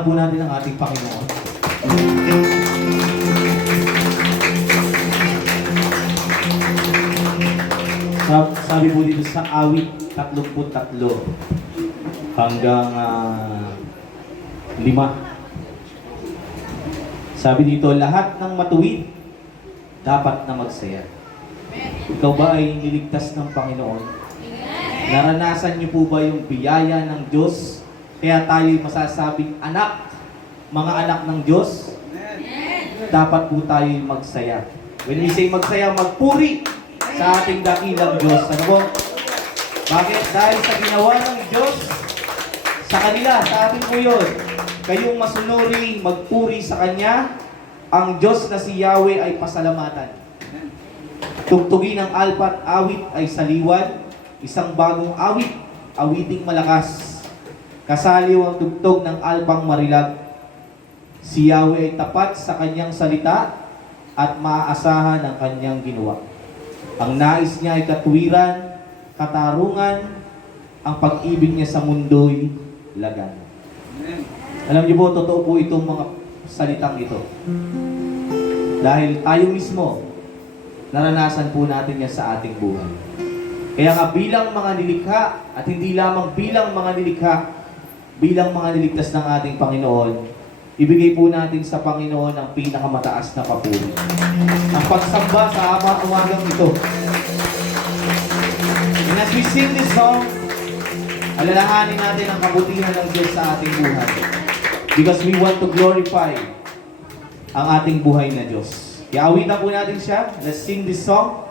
Palakpakan po natin ang ating Panginoon. Sabi po dito sa awit 33 hanggang 5. Sabi dito, lahat ng matuwid dapat na magsaya. Ikaw ba ay niligtas ng Panginoon? Naranasan niyo po ba yung biyaya ng Diyos? Kaya tayo'y masasabing anak, mga anak ng Diyos? Dapat po tayo'y magsaya. When we say magsaya, magpuri sa ating dakilang Diyos. Ano po? Bakit? Dahil sa ginawa ng Diyos sa kanila, sa atin po yun. Kayong masunuri, magpuri sa Kanya. Ang Diyos na si Yahweh ay pasalamatan. Tugtugin ng alpat awit ay saliwan. Isang bagong awit, awiting malakas. Kasaliw ang tugtog ng alpang marilag. Si Yahweh ay tapat sa Kanyang salita at maaasahan ang Kanyang ginawa. Ang nais niya ay katuwiran, katarungan, ang pag-ibig niya sa mundo'y lagan. Alam niyo po, totoo po itong mga salitang ito. Dahil tayo mismo, naranasan po natin yan sa ating buhay. Kaya nga bilang mga nilikha, at hindi lamang bilang mga nilikha, bilang mga niligtas ng ating Panginoon, ibigay po natin sa Panginoon ang pinakamataas na papuri. Ang pagsamba sa umagang ito. And as we sing this song, alalahanin natin ang kabutihan ng Diyos sa ating buhay. Because we want to glorify ang ating buhay na Diyos. Iawitan po natin siya. Let's sing this song.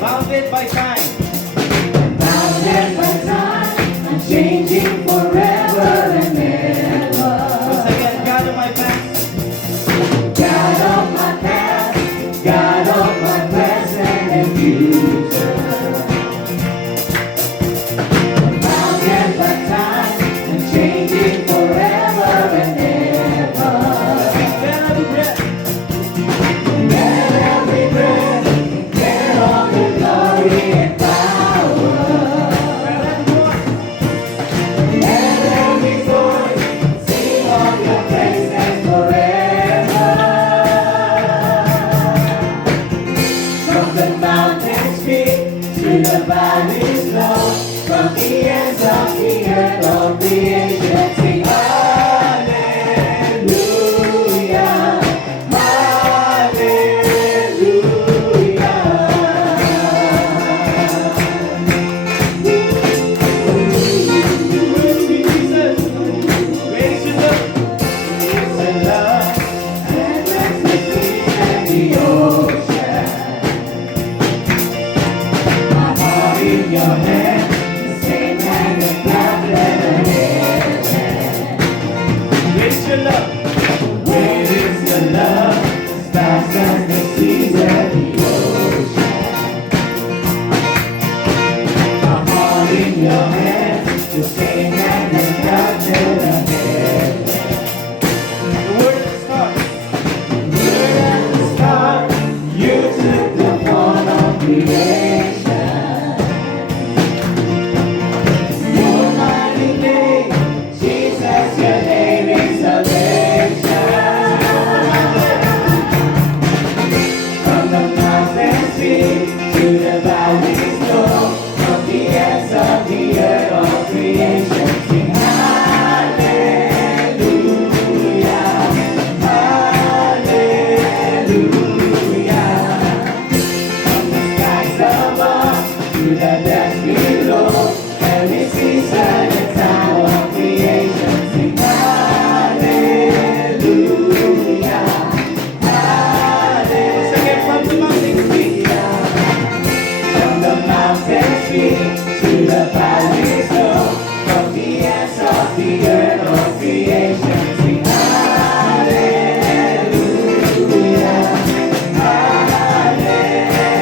Bounded by time. Bounded by time, I'm changing forever and ever. Once again, God of my past. God of my past, God of my present and future. Bounded by time, I'm changing forever and ever. Let every breath. Let every breath bear all the glory and power. Let everyone. Let every voice sing of your praises forever. From the mountains peak to the valleys low, from the ends of the earth, all creation sing hallelujah, Worthy Jesus. Praise you, Lord. hallelujah. And bless the sea and the ocean. My heart in your hand, the same hand that gathered the heaven. Praise your love. Where is your love, as vast as the seas and the ocean? My heart in your hand, the same hand that gathered the heaven. The word of the start. Where at the start, you took the form of creation. Your mighty name, Jesus, your name is salvation. From the mountains peak to the valleys low, from the ends of the earth, all creation sing hallelujah, hallelujah. From the skies above to the depths below, every season and time of creation sing hallelujah, Once again, from the mountains peak. from the mountains peak to the valleys low, from the ends of the earth, all creation sing hallelujah, hallelujah.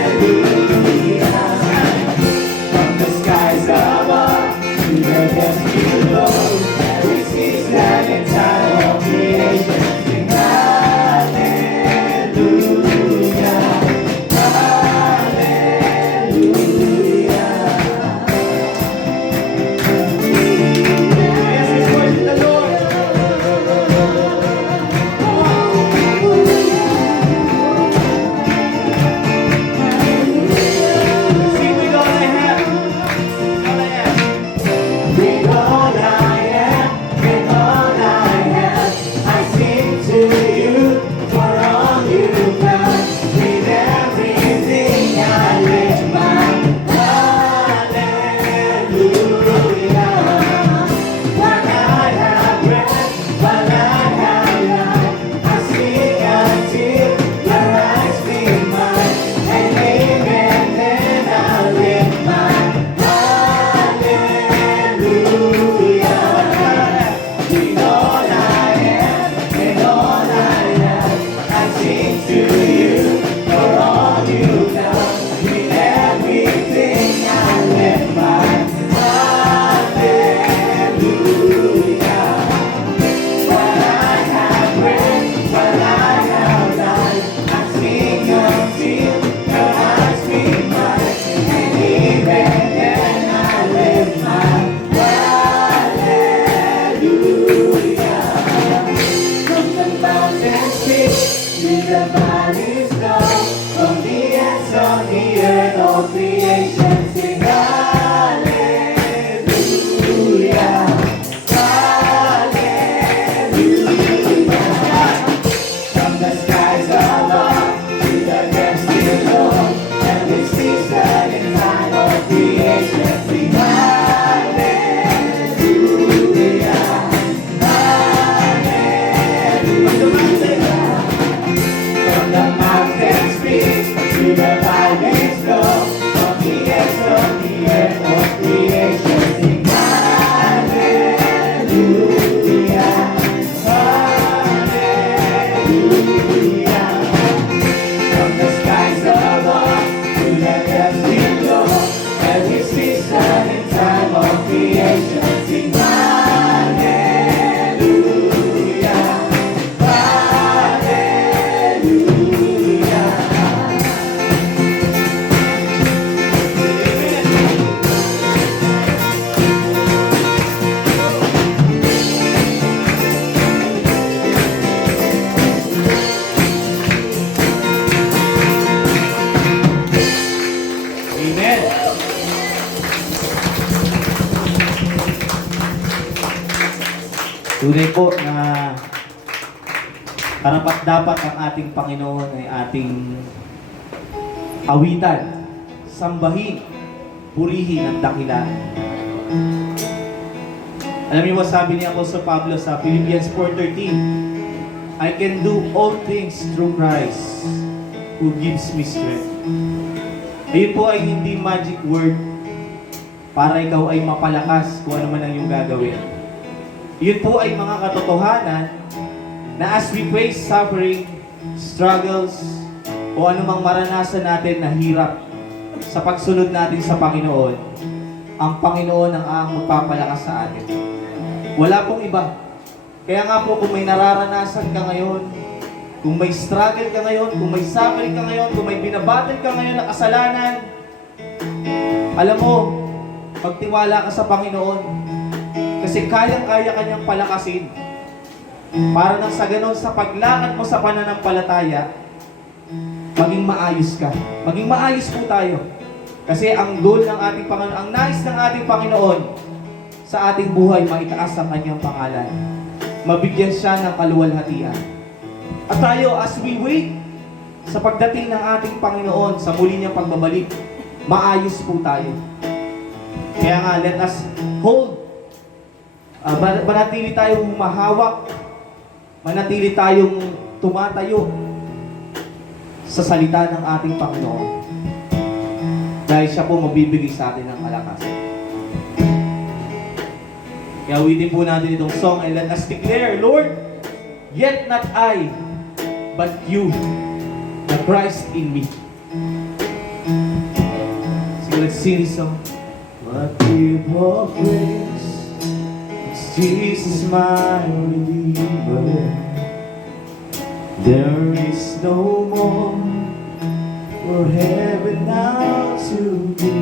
season and time of creation. Sing hallelujah, hallelujah. Amen. Tunay po na karapat-dapat ang ating Panginoon ay ating awitan, sambahin, purihin at dakilaan. Alam niyo ba sabi ni Apostol Pablo sa Philippians 4:13, I can do all things through Christ who gives me strength. Ayun po ay hindi magic word para ikaw ay mapalakas kung ano man ang iyong gagawin. Yun po ay mga katotohanan na as we face suffering, struggles, o anumang maranasan natin na hirap sa pagsunod natin sa Panginoon, ang Panginoon ang magpapalakas sa atin. Wala pong iba. Kaya nga po kung may nararanasan ka ngayon, kung may struggle ka ngayon, kung may suffering ka ngayon, kung may binabattle ka ngayon na kasalanan, alam mo, magtiwala ka sa Panginoon. Kasi kayang-kaya kanyang palakasin. Para nang sa ganon, sa paglakad mo sa pananampalataya, maging maayos ka. Maging maayos po tayo. Kasi ang goal ng ating Panginoon, ang nais ng ating Panginoon sa ating buhay, maitaas ang kanyang pangalan. Mabigyan siya ng kaluwalhatian. At tayo, as we wait sa pagdating ng ating Panginoon sa muli niyang pagbabalik, maayos po tayo. Kaya nga, let us hold. Manatili tayong mahawak. Manatili tayong tumatayo sa salita ng ating Panginoon. Dahil siya po mabibigay sa atin ng kalakasan. Kaya awitin po natin itong song and let us declare, Lord, yet not I, but you, the Christ in me. So let's sing this song. What give of grace, it's Jesus my Redeemer. There is no more for heaven now to be.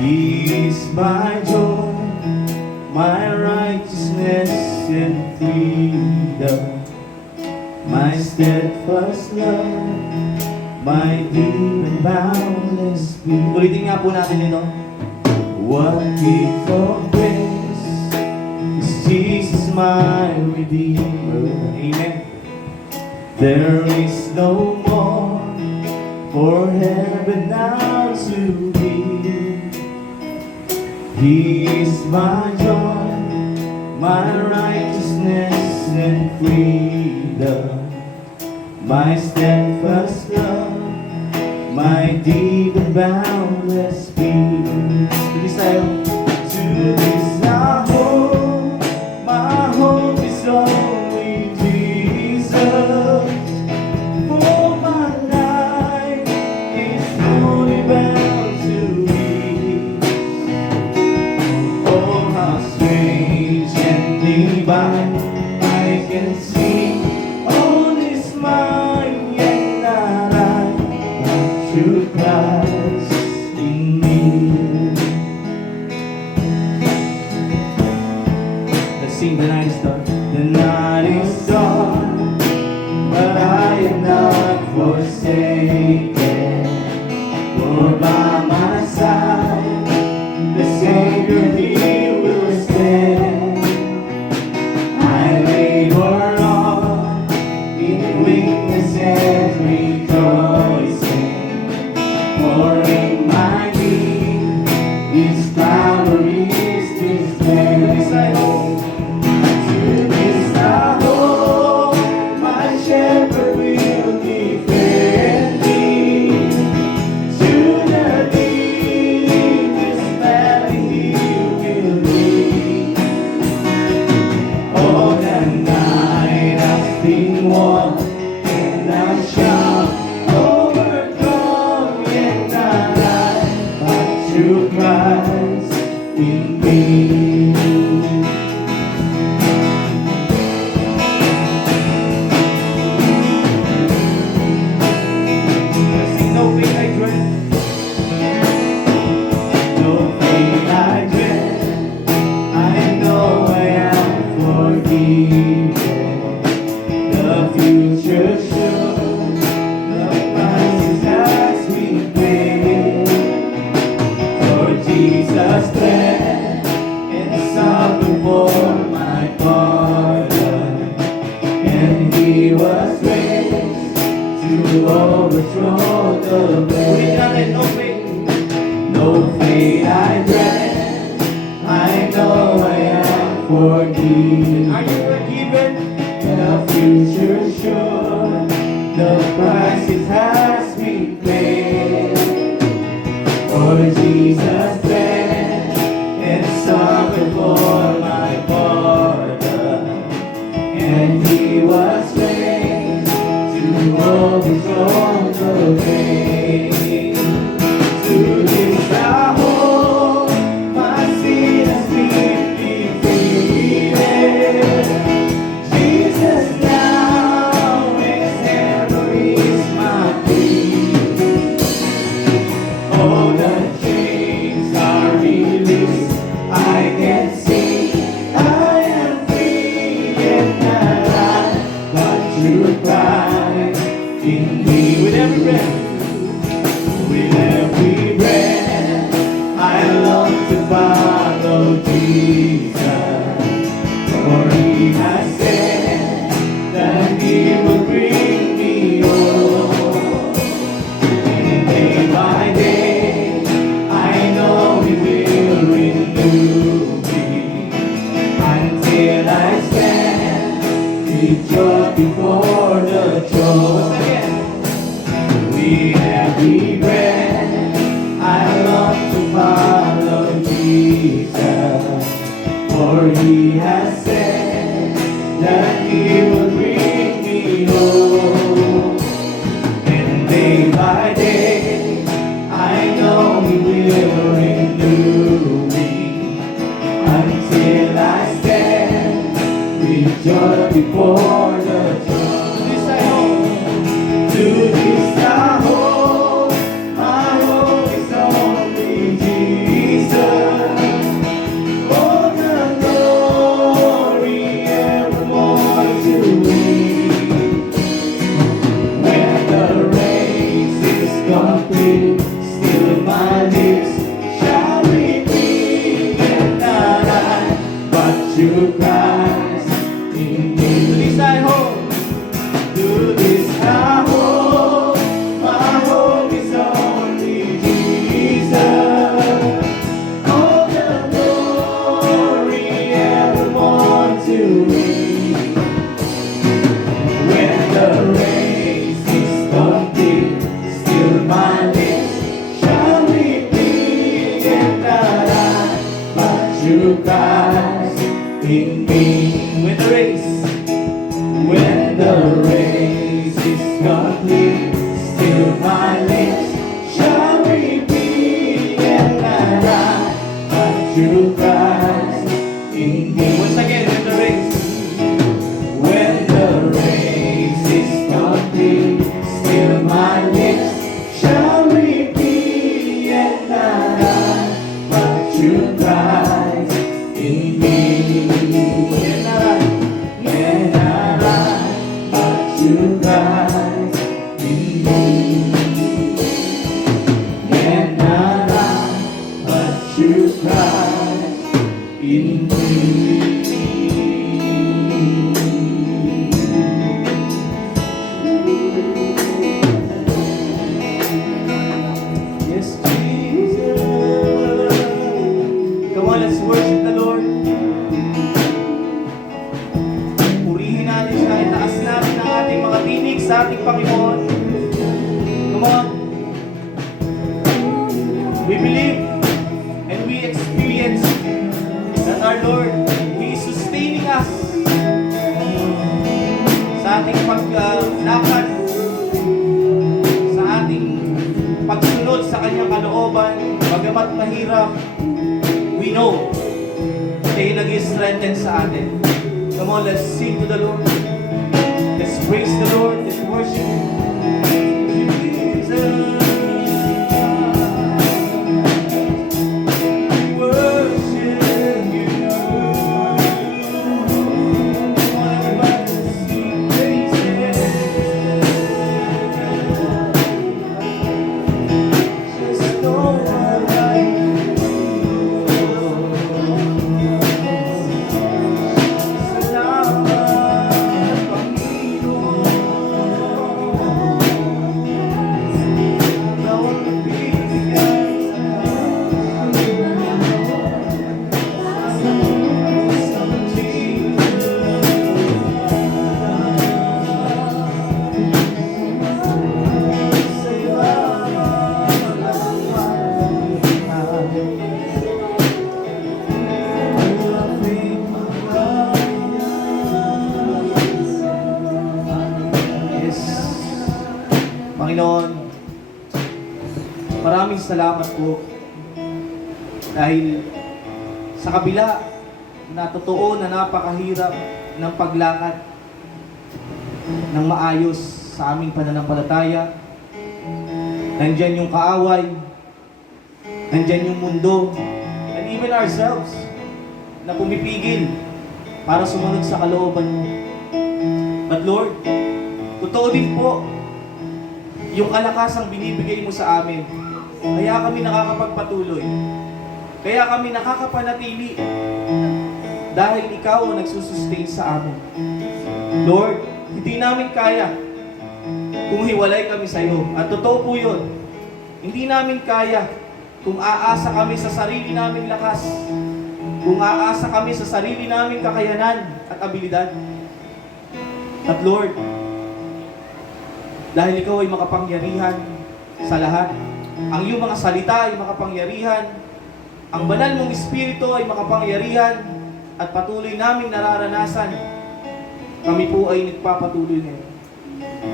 He is my joy, my righteousness and freedom, my steadfast love, my deep and boundless peace. Ulitin nga po natin ito. What gift of grace is Jesus my Redeemer. Amen. There is no more for heaven now to be. He is my joy, my righteousness and freedom, my steadfast love, my deep and boundless peace. Tuloy tayo. To this my hope is only Jesus. For my life is fully bound to Thee. Oh, how strange and divine, I can see all is mine, yet not I, but through Christ in me. Let's sing the night is done. The night is dark, but I am not forsaken. For by my side, the Savior He will stand. I labor on in weakness and rejoicing, for in my need His power is displayed. I hope. true Christ in me. Sing no pain I dread, no pain I dread. I know I am forgiven. The future sure, the price has been paid. For Jesus bled and suffered for my pardon, and He was raised to overthrow the grave. No fate I dread, I know I am forgiven. Are you forgiven? The future sure, the price it has been paid. For Jesus bled and suffered for my pardon, and He was raised to overthrow the grave. To this I hold, my sin has been defeated. Jesus now makes memories my peace. All the chains are released. I can see I am free and alive. But through Christ in me, with every breath. With every breath, I long to follow Jesus, for He has said that He will bring me home. And day by day, I know He will renew me, until I stand with joy before the throne. With every breath, I long to follow Jesus, for He has said that He will bring me home. And day by day, I know He will renew me, until I stand with joy before the throne. To this I hope, my hope is only Jesus. Oh, the glory evermore to me. When the race is complete, still my lips shall repeat, and not I, but through Christ in me. To this I hope. To this I hope, my hope is only Jesus. All the glory evermore to me. When the race is complete, still my lips shall repeat, and not I, but through Christ in me. When the race is complete, still my lips shall repeat, and not I, but through Christ in me. Once again, when the race is complete, still my lips shall repeat, and not I, but through Christ in me. And not I, and not I, but through Christ in me. And not I, but through Christ in me. Yes, Jesus. Come on, let's worship the Lord. Purihin natin siya, itaas natin ang ating mga tinig sa ating Panginoon. Come on. We believe and we experience that our Lord, He is sustaining us sa ating paglakad, sa ating pagsunod sa Kanyang kalooban, bagamat mahirap, we know siya yung nag-strengthen sa atin. Come on, let's sing to the Lord. Let's praise the Lord. Let's worship Jesus. Panginoon, maraming salamat po dahil sa kabila na totoo na napakahirap ng paglakad ng maayos sa aming pananampalataya, nandyan yung kaaway, nandyan yung mundo, and even ourselves na pumipigil para sumunod sa kalooban mo. But Lord, totoo din po yung kalakasang binibigay mo sa amin. Kaya kami nakakapagpatuloy. Kaya kami nakakapanatili. Dahil ikaw ang nagsusustain sa amin. Lord, hindi namin kaya kung hiwalay kami sa iyo. At totoo po yun. Hindi namin kaya kung aasa kami sa sarili naming lakas. Kung aasa kami sa sarili naming kakayanan at abilidad. At Lord, dahil ikaw ay makapangyarihan sa lahat. Ang iyong mga salita ay makapangyarihan. Ang banal mong Espiritu ay makapangyarihan. At patuloy naming nararanasan. Kami po ay nagpapatuloy ngayon.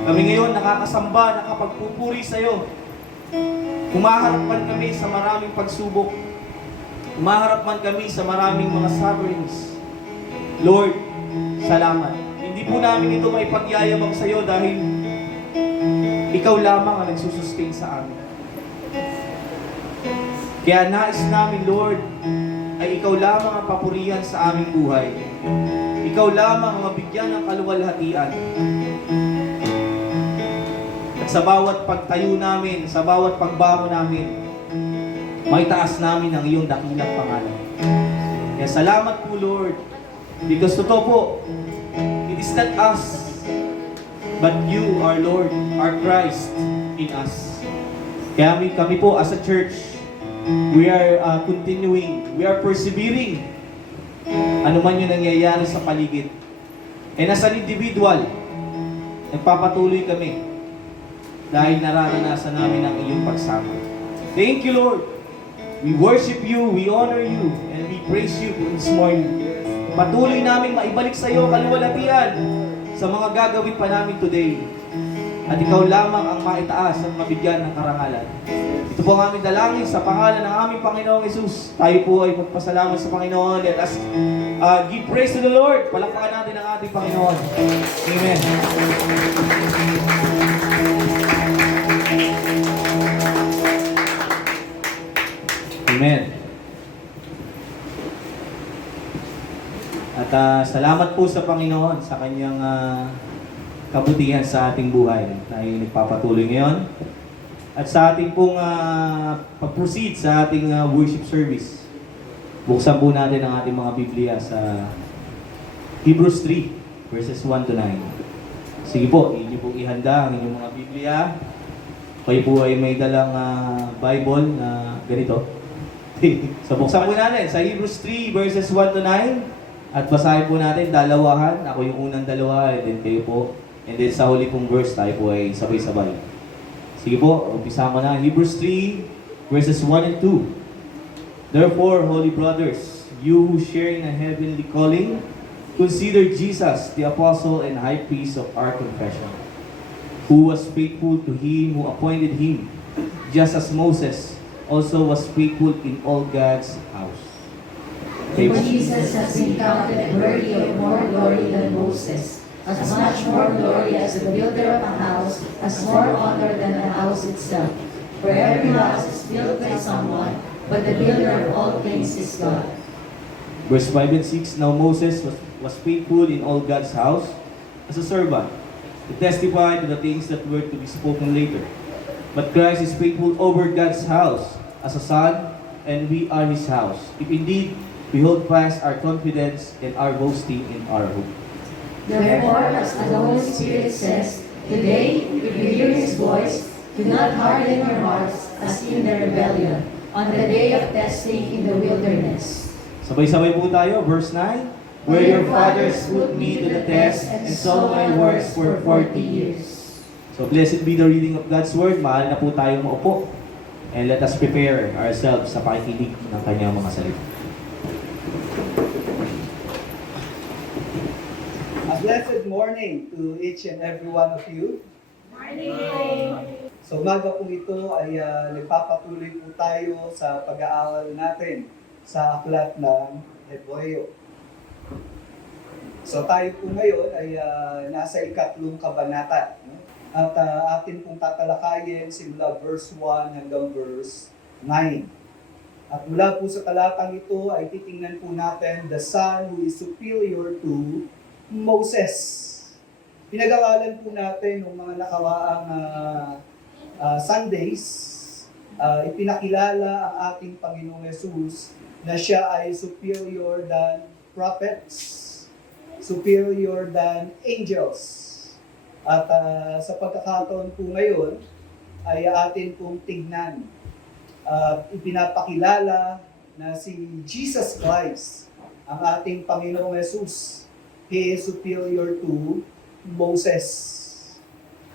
Kami ngayon nakakasamba, nakapagpupuri sa iyo. Humaharap man kami sa maraming pagsubok. Humaharap man kami sa maraming mga sufferings. Lord, salamat. Hindi po namin ito maipagyayabang sa iyo dahil ikaw lamang ang nagsusustain sa amin. Kaya nais namin, Lord, ay ikaw lamang ang papurihan sa aming buhay. Ikaw lamang ang mabigyan ng kaluwalhatian. At sa bawat pagtayo namin, sa bawat pagbangon namin, may taas namin ang iyong dakilang pangalan. Kaya salamat po, Lord, because totoo po, it is not us, but you, our Lord, our Christ in us. Kaya kami po as a church, we are continuing, we are persevering. Ano man yung nangyayari sa paligid. And as an individual, nagpapatuloy kami dahil nararanasan namin ang iyong pagsama. Thank you, Lord. We worship you, we honor you, and we praise you this morning. Patuloy namin maibalik sa iyo kaluwalhatian sa mga gagawin pa namin today. At ikaw lamang ang maitaas at mabigyan ng karangalan. Ito po ang aming dalangin sa pangalan ng aming Panginoong Jesus. Tayo po ay magpasalamat sa Panginoon. Let us give praise to the Lord. Palakpakan natin ang ating Panginoon. Amen. Amen. At salamat po sa Panginoon sa kanyang kabutihan sa ating buhay. Tayo nagpapatuloy ngayon. At sa ating pong pag-proceed sa ating worship service, buksan po natin ang ating mga Biblia sa Hebrews 3, verses 1 to 9. Sige po, inyo pong ihanda ang inyong mga Biblia. Kayo po ay may dalang Bible na ganito. So buksan po natin sa Hebrews 3, verses 1 to 9. At basahin po natin, dalawahan. Ako yung unang dalawa, and then kayo po. And then sa huli pong verse, tayo po ay sabay-sabay. Sige po, umpisa mo na. Hebrews 3, verses 1 and 2. Therefore, holy brothers, you who share in a heavenly calling, consider Jesus, the apostle and high priest of our confession, who was faithful to him who appointed him, just as Moses also was faithful in all God's house. Okay. For Jesus has been counted worthy of more glory than Moses, as much more glory as the builder of a house has more honor than the house itself. For every house is built by someone, but the builder of all things is God. Verse 5 and 6, now Moses was faithful in all God's house as a servant, to testify to the things that were to be spoken later. But Christ is faithful over God's house as a son, and we are his house. If indeed we hold fast our confidence and our boasting in our hope. Therefore, as the Holy Spirit says, today, if you hear His voice, do not harden your hearts as in the rebellion, on the day of testing in the wilderness. Sabay-sabay po tayo, verse 9. Where your fathers put me to the test and saw my works for 40 years. So blessed be the reading of God's Word. Mahal na po tayong maupo. And let us prepare ourselves sa pakikinig ng kanyang mga salita. A blessed morning to each and every one of you. Morning! So umaga po ito ay nagpapatuloy po tayo sa pag-aaral natin sa aklat ng Hebreo. So tayo po ngayon ay nasa ikatlong kabanata. No? At atin pong tatalakayin simula verse 1 hanggang verse 9. At mula po sa talatang ito ay titingnan po natin the son who is superior to Moses. Pinag-aralan po natin ng mga nakaraang Sundays, ipinakilala ang ating Panginoong Yesus na siya ay superior than prophets, superior than angels. At sa pagkakataon po ngayon, ay atin pong tignan. Ipinapakilala na si Jesus Christ, ang ating Panginoong Yesus, He is superior to Moses.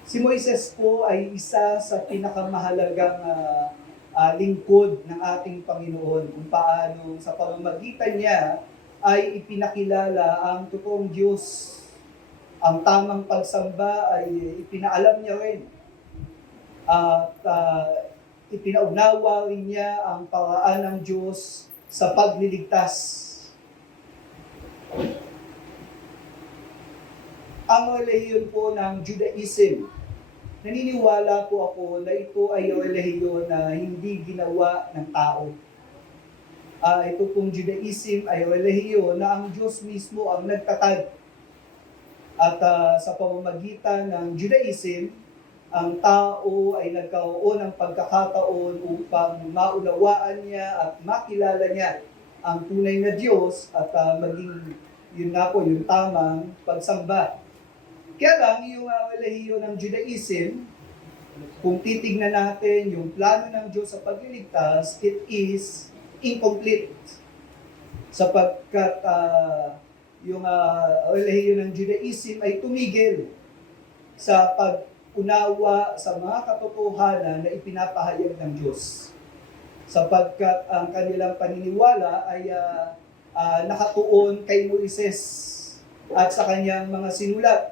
Si Moises po ay isa sa pinakamahalagang lingkod ng ating Panginoon kung paano sa pamamagitan niya ay ipinakilala ang totoong Diyos. Ang tamang pagsamba ay ipinaalam niya rin. At ipinaunawa rin niya ang paraan ng Diyos sa pagliligtas. Ang relihiyon po ng Judaism, naniniwala po ako na ito ay relihiyon na hindi ginawa ng tao. Ito pong Judaism ay relihiyon na ang Diyos mismo ang nagtatag. At sa pamamagitan ng Judaism, ang tao ay nagkaroon ng pagkakataon upang maunawaan niya at makilala niya ang tunay na Diyos at maging yun nga po, yung tamang pagsamba. Kaya lang, yung relihiyon ng Judaism, kung titignan natin yung plano ng Diyos sa pagliligtas, it is incomplete. Sapagkat yung relihiyon ng Judaism ay tumigil sa pag-unawa sa mga katotohanan na ipinapahayag ng Diyos. Sapagkat ang kanilang paniniwala ay nakatuon kay Moises at sa kanyang mga sinulat.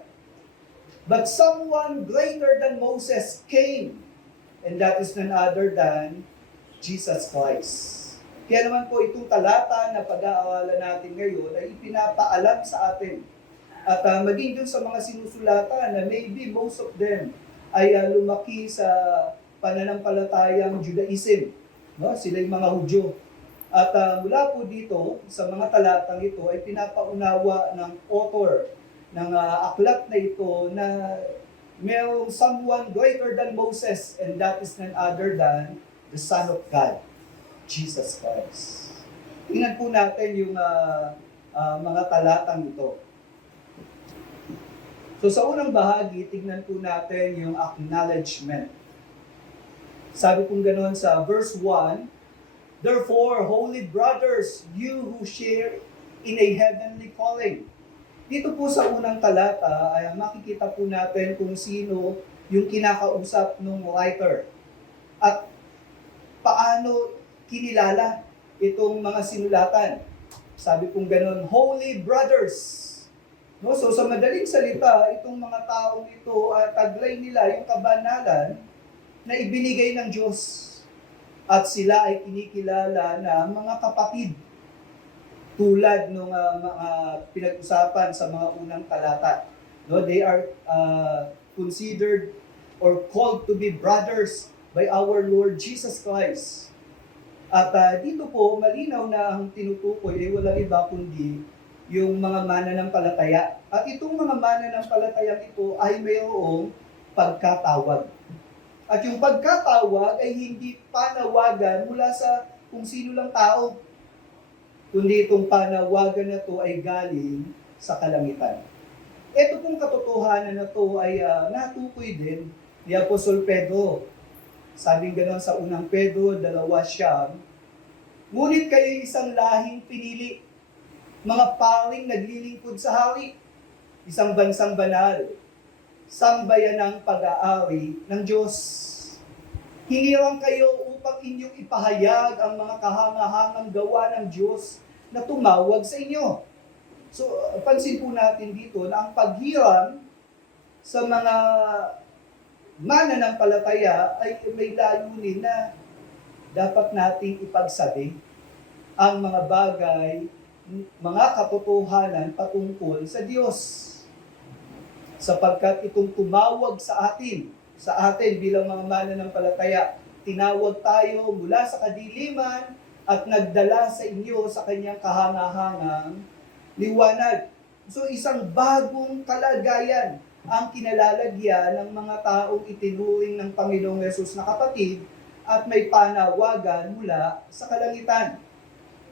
But someone greater than Moses came, and that is none other than Jesus Christ. Kaya naman po itong talata na pag-aaralan natin ngayon ay ipinapaalam sa atin. At maging dun sa mga sinusulatan na maybe most of them ay lumaki sa pananampalatayang Judaism. No? Sila yung mga Hudyo. At mula po dito, sa mga talatang ito, ay pinapaunawa ng author ng aklat na ito na mayroong someone greater than Moses, and that is none other than the Son of God, Jesus Christ. Tingnan po natin yung mga talatang ito. So sa unang bahagi, tingnan po natin yung acknowledgement. Sabi pong ganoon sa verse 1, therefore, holy brothers, you who share in a heavenly calling. Dito po sa unang talata ay makikita po natin kung sino yung kinakausap ng writer at paano kinilala itong mga sinulatan. Sabi pong ganoon, holy brothers. No? So sa madaling salita, itong mga taong ito, taglay nila yung kabanalan na ibinigay ng Diyos. at sila ay kinikilala na mga kapatid tulad ng mga pinag-usapan sa mga unang talata. No, they are considered or called to be brothers by our Lord Jesus Christ. At dito po, malinaw na ang tinutukoy ay walang iba kundi yung mga mananampalataya. At itong mga mananampalatayang ito ay mayroong pagkatawag. At yung pagkatawag ay hindi panawagan mula sa kung sino lang tao, kundi itong panawagan na to ay galing sa kalangitan. Ito pong katotohanan na to ay natukoy din ni Apostol Pedro. Sabing gano'n sa unang Pedro 2:9, ngunit kayo isang lahing pinili, mga paring naglilingkod sa hari, isang bansang banal, sambayan ng pag-aari ng Diyos. Hiniram kayo upang inyong ipahayag ang mga kahangahangang gawa ng Diyos na tumawag sa inyo. So, pansin po natin dito na ang paghiram sa mga mananampalataya ay may layunin na dapat nating ipagsabi ang mga bagay, mga katotohanan patungkol sa Diyos. Sapagkat itong tumawag sa atin bilang mga mananampalataya, tinawag tayo mula sa kadiliman at nagdala sa inyo sa kanyang kahangahangang liwanag. So isang bagong kalagayan ang kinalalagyan ng mga taong itinuring ng Panginoong Yesus na kapatid at may panawagan mula sa kalangitan.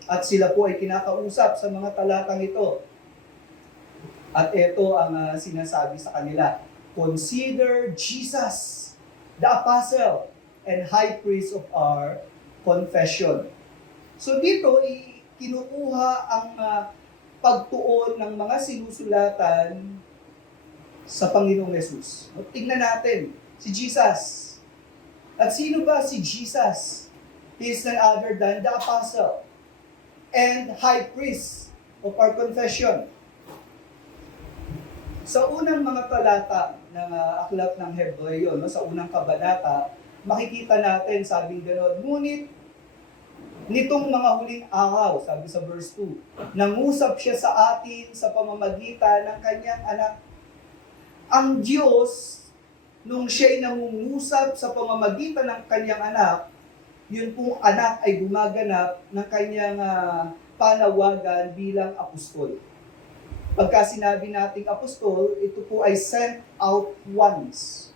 At sila po ay kinakausap sa mga talatang ito. At ito ang sinasabi sa kanila, consider Jesus, the apostle and high priest of our confession. So dito, kinukuha ang pagtuon ng mga sinusulatan sa Panginoong Yesus. Tingnan natin, si Jesus. At sino ba si Jesus? He is none other than the apostle and high priest of our confession. Sa unang mga talata ng aklat ng Hebreo, sa unang kabanata, makikita natin, sabing gano'n, ngunit nitong mga huling araw, sabi sa verse 2, nangusap siya sa atin sa pamamagitan ng kanyang anak. Ang Diyos, nung siya'y nangungusap sa pamamagitan ng kanyang anak, yun pong anak ay gumaganap ng kanyang panawagan bilang apostol. Pagka sinabi nating apostol, ito po ay sent out ones.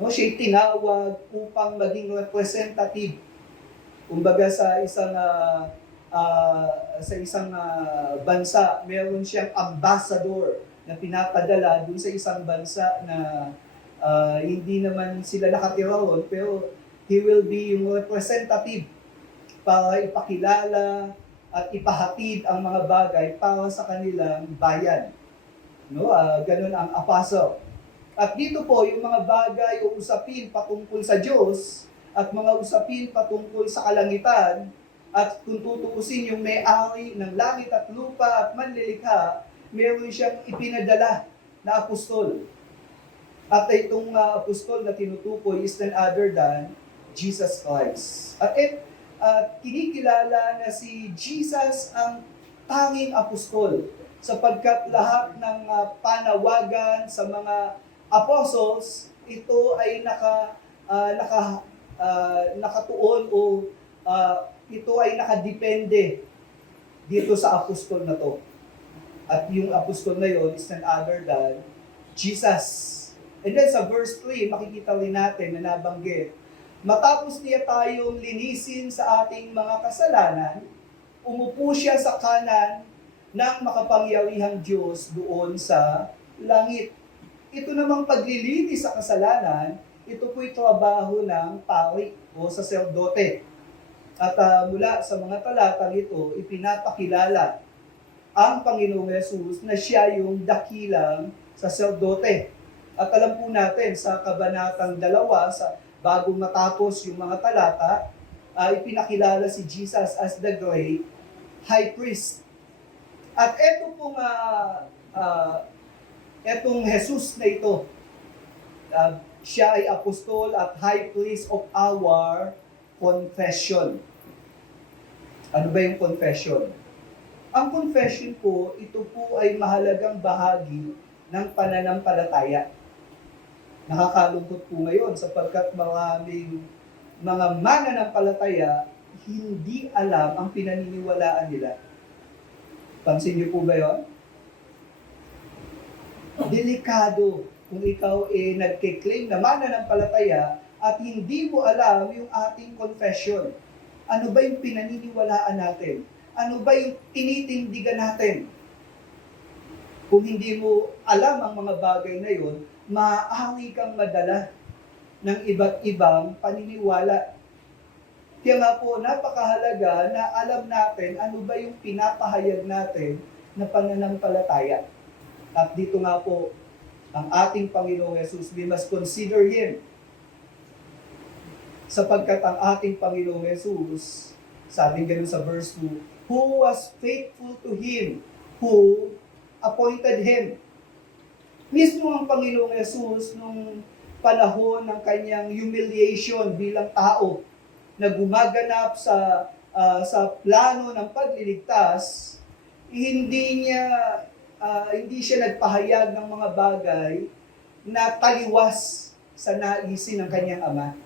No, siya'y tinawag upang maging representative. Kumbaga sa isang bansa, meron siyang ambassador na pinapadala dun sa isang bansa na hindi naman sila nakatira ron, pero he will be yung representative para ipakilala at ipahatid ang mga bagay para sa kanilang bayan. No, ganun ang apostle. At dito po, yung mga bagay o usapin patungkol sa Diyos at mga usapin patungkol sa kalangitan at kung tutuusin yung may-ari ng langit at lupa at manlilikha, meron siyang ipinadala na apostol. At itong apostol na tinutukoy is none other than Jesus Christ. At kinikilala na si Jesus ang tanging apostol sapagkat lahat ng panawagan sa mga apostles, ito ay nakatuon o ito ay nakadepende dito sa apostol na to. At yung apostol na yon is none other than Jesus. And then sa verse 3, makikita rin natin na nabanggit, matapos niya tayong linisin sa ating mga kasalanan, umupo siya sa kanan ng makapangyarihang Diyos doon sa langit. Ito namang paglilinis sa kasalanan, ito po'y trabaho ng pari o saserdote. At mula sa mga talatang ito, ipinapakilala ang Panginoong Yesus na siya yung dakilang saserdote. At alam po natin sa kabanatang 2, bago matapos yung mga talata, ipinakilala si Jesus as the great high priest. At etong Jesus na ito, siya ay apostol at high priest of our confession. Ano ba yung confession? Ang confession po, ito po ay mahalagang bahagi ng pananampalataya. Nakakalungkot po ngayon sapagkat maraming mga mananampalataya hindi alam ang pinaniniwalaan nila. Pansin niyo po ba yun? Delikado kung ikaw nagkiklaim na mananampalataya at hindi mo alam yung ating confession. Ano ba yung pinaniniwalaan natin? Ano ba yung tinitindigan natin? Kung hindi mo alam ang mga bagay na yun, maaari kang madala ng iba't ibang paniniwala. Kaya nga po, napakahalaga na alam natin ano ba yung pinapahayag natin na pananampalataya. At dito nga po, ang ating Panginoong Yesus, we must consider Him. Sapagkat ang ating Panginoong Yesus, sabi ganun sa verse 2, who was faithful to Him, who appointed Him. Mismo ang Panginoong Yesus, nung panahon ng kanyang humiliation bilang tao, na gumaganap sa plano ng pagliligtas, hindi siya nagpahayag ng mga bagay na taliwas sa naisin ng kanyang ama.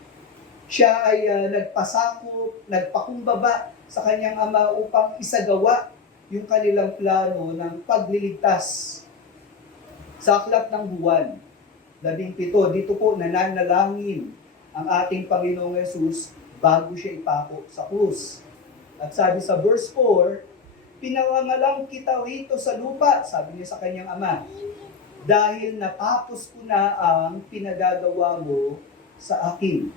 Siya ay nagpasakop, nagpakumbaba sa kanyang ama upang isagawa yung kanilang plano ng pagliligtas. Sa aklat ng Juan 17, dito po nananalangin ang ating Panginoong Yesus bago siya ipako sa krus. At sabi sa verse 4, "Pinawangalang kita rito sa lupa," sabi niya sa kanyang ama, "dahil natapos ko na ang pinagagawa mo sa akin."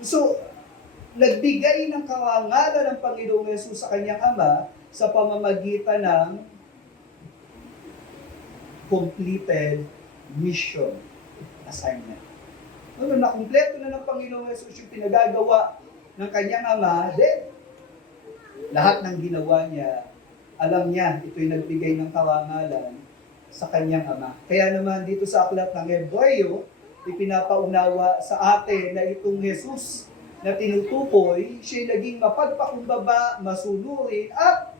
So, nagbigay ng karangalan ng Panginoong Yesus sa kanyang ama sa pamamagitan ng completed mission assignment. Nung nakumpleto na ng Panginoong Yesus yung pinagagawa ng kanyang ama, then lahat ng ginawa niya, alam niya, ito'y nagbigay ng karangalan sa kanyang ama. Kaya naman dito sa aklat ng Hebreo, ipinapaunawa sa atin na itong Jesus na tinutukoy, siya'y naging mapagpakumbaba, masunurin, at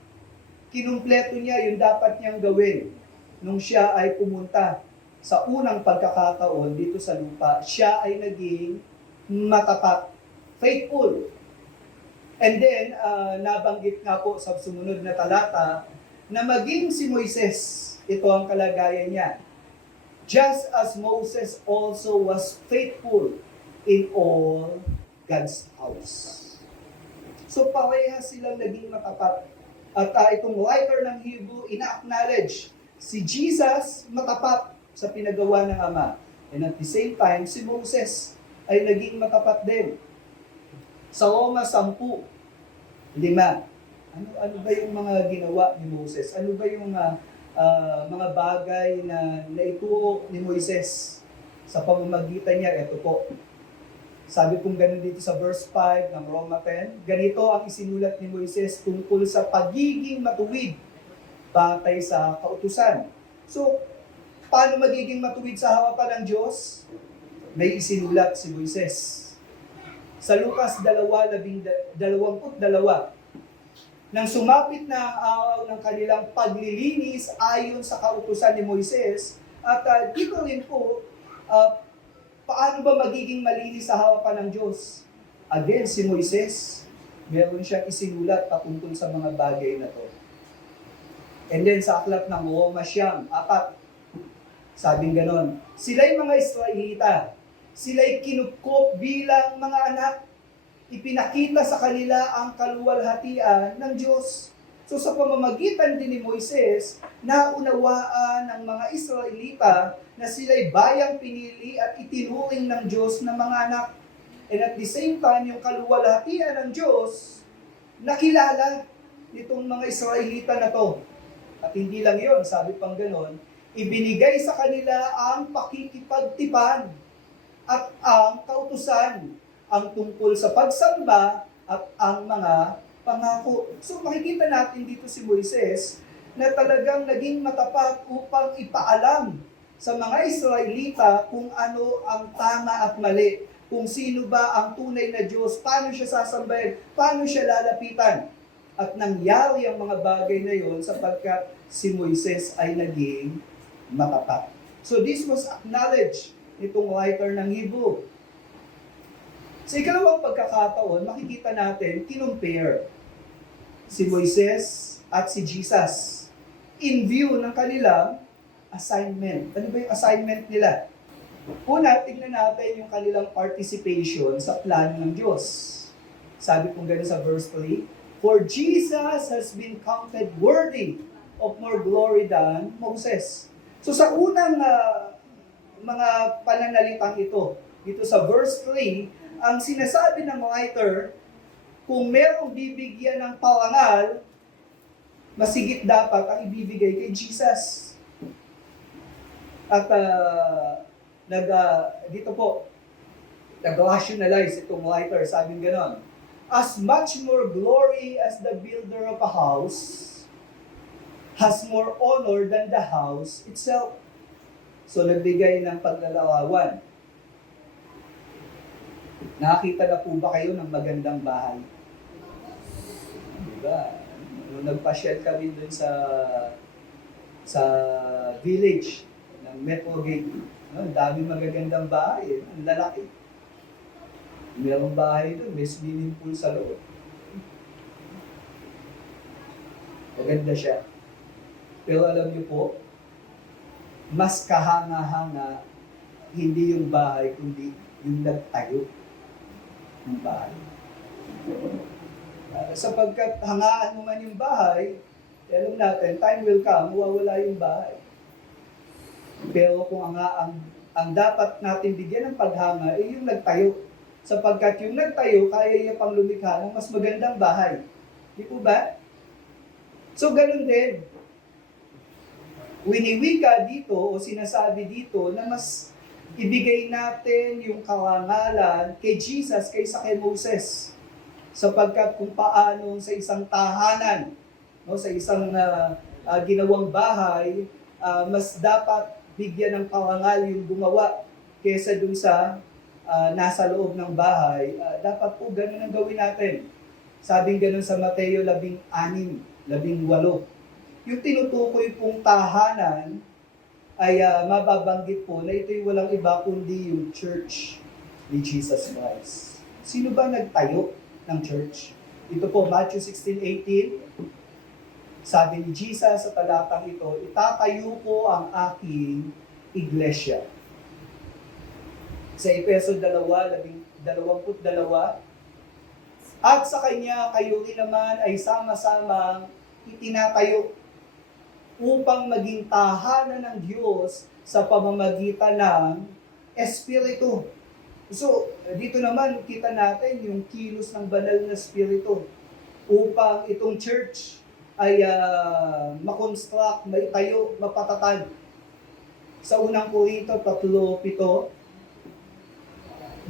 kinumpleto niya yung dapat niyang gawin nung siya ay pumunta sa unang pagkakataon dito sa lupa. Siya ay naging matapat, faithful. And then, nabanggit nga po sa sumunod na talata na maging si Moises, ito ang kalagayan niya. Just as Moses also was faithful in all God's house. So parehas silang naging matapat. At itong writer ng Hebrew, ina-acknowledge si Jesus matapat sa pinagawa ng Ama. And at the same time, si Moses ay naging matapat din. Sa Roma 10:5, ano ba yung mga ginawa ni Moses? Ano ba yung mga bagay na naituro ni Moises sa pamamagitan niya? Ito po. Sabi kong ganun dito sa verse 5 ng Roma 10, ganito ang isinulat ni Moises tungkol sa pagiging matuwid batay sa kautusan. So, paano magiging matuwid sa harapan ng Diyos? May isinulat si Moises. Sa Lucas 2:22, nang sumapit na ang araw ng kanilang paglilinis ayon sa kautusan ni Moises, at dito rin po, paano ba magiging malinis sa harapan ng Diyos? Again, si Moises, meron siyang isinulat patungkol sa mga bagay na to. And then sa aklat ng Roma 4, sabing ganon, sila'y mga Israelita, sila'y kinupkop bilang mga anak, ipinakita sa kanila ang kaluwalhatian ng Diyos. So sa pamamagitan din ni Moises, naunawaan ng mga Israelita na sila'y bayang pinili at itinuring ng Diyos na mga anak. And at the same time, yung kaluwalhatian ng Diyos, nakilala nitong mga Israelita na to. At hindi lang yon, sabi pang ganon, ibinigay sa kanila ang pakikipagtipan at ang kautusan, ang tungkol sa pagsamba at ang mga pangako. So makikita natin dito si Moises na talagang naging matapat upang ipaalam sa mga Israelita kung ano ang tama at mali, kung sino ba ang tunay na Diyos, paano siya sasambahin, paano siya lalapitan. At nangyari ang mga bagay na yon sapagkat si Moises ay naging matapat. So this was acknowledged nitong writer ng Hebrew. Sa ikalawang pagkakataon, makikita natin, kinumpare si Moises at si Jesus in view ng kanilang assignment. Ano ba yung assignment nila? Una, tignan natin yung kanilang participation sa plano ng Diyos. Sabi kong gano'n sa verse 3, "For Jesus has been counted worthy of more glory than Moses." So sa unang mga pananalitang ito, dito sa verse 3, ang sinasabi ng writer, kung merong bibigyan ng parangal, masigit dapat ang ibibigay kay Jesus. At dito po, nag-rationalize itong writer, sabi ganon, "As much more glory as the builder of a house has more honor than the house itself." So nagbigay ng paglalawawan. Nakakita na po ba kayo ng magandang bahay? Diba? Nung nagpa-share kami dun sa village ng Metro Gate, ang daming magagandang bahay, ang lalaki. Mayroong bahay doon, may swimming pool sa loob. Maganda siya. Pero alam niyo po, mas kahanga-hanga hindi yung bahay, kundi yung nagtayo ng bahay. Sapagkat hangaan mo man yung bahay, alam natin, time will come, mawawala yung bahay. Pero kung ang dapat natin bigyan ng paghanga, ay yung nagtayo. Sapagkat yung nagtayo, kaya niya pang lumikha ng mas magandang bahay. Di po ba? So, ganun din. Winiwika dito o sinasabi dito na mas ibigay natin yung karangalan kay Jesus kaysa kay Moses. Sapagkat kung paano sa isang tahanan, no, sa isang ginawang bahay, mas dapat bigyan ng karangal yung gumawa kaysa dun sa nasa loob ng bahay. Dapat po ganun ang gawin natin. Sabing ganun sa Mateo 16, 18. Yung tinutukoy pong tahanan ay mababanggit po na ito'y walang iba kundi yung church ni Jesus Christ. Sino ba nagtayo ng church? Ito po, Matthew 16:18. Sabi ni Jesus sa talatang ito, "Itatayo ko ang aking iglesia." Sa Efeso 2:22, "At sa Kanya kayo rin naman ay sama-samang itinatayo upang maging tahanan ng Diyos sa pamamagitan ng Espiritu." So, dito naman kita natin yung kilos ng banal na Espiritu upang itong church ay makonstruct, maitayo, mapatatag. Sa unang Korinto 3:7,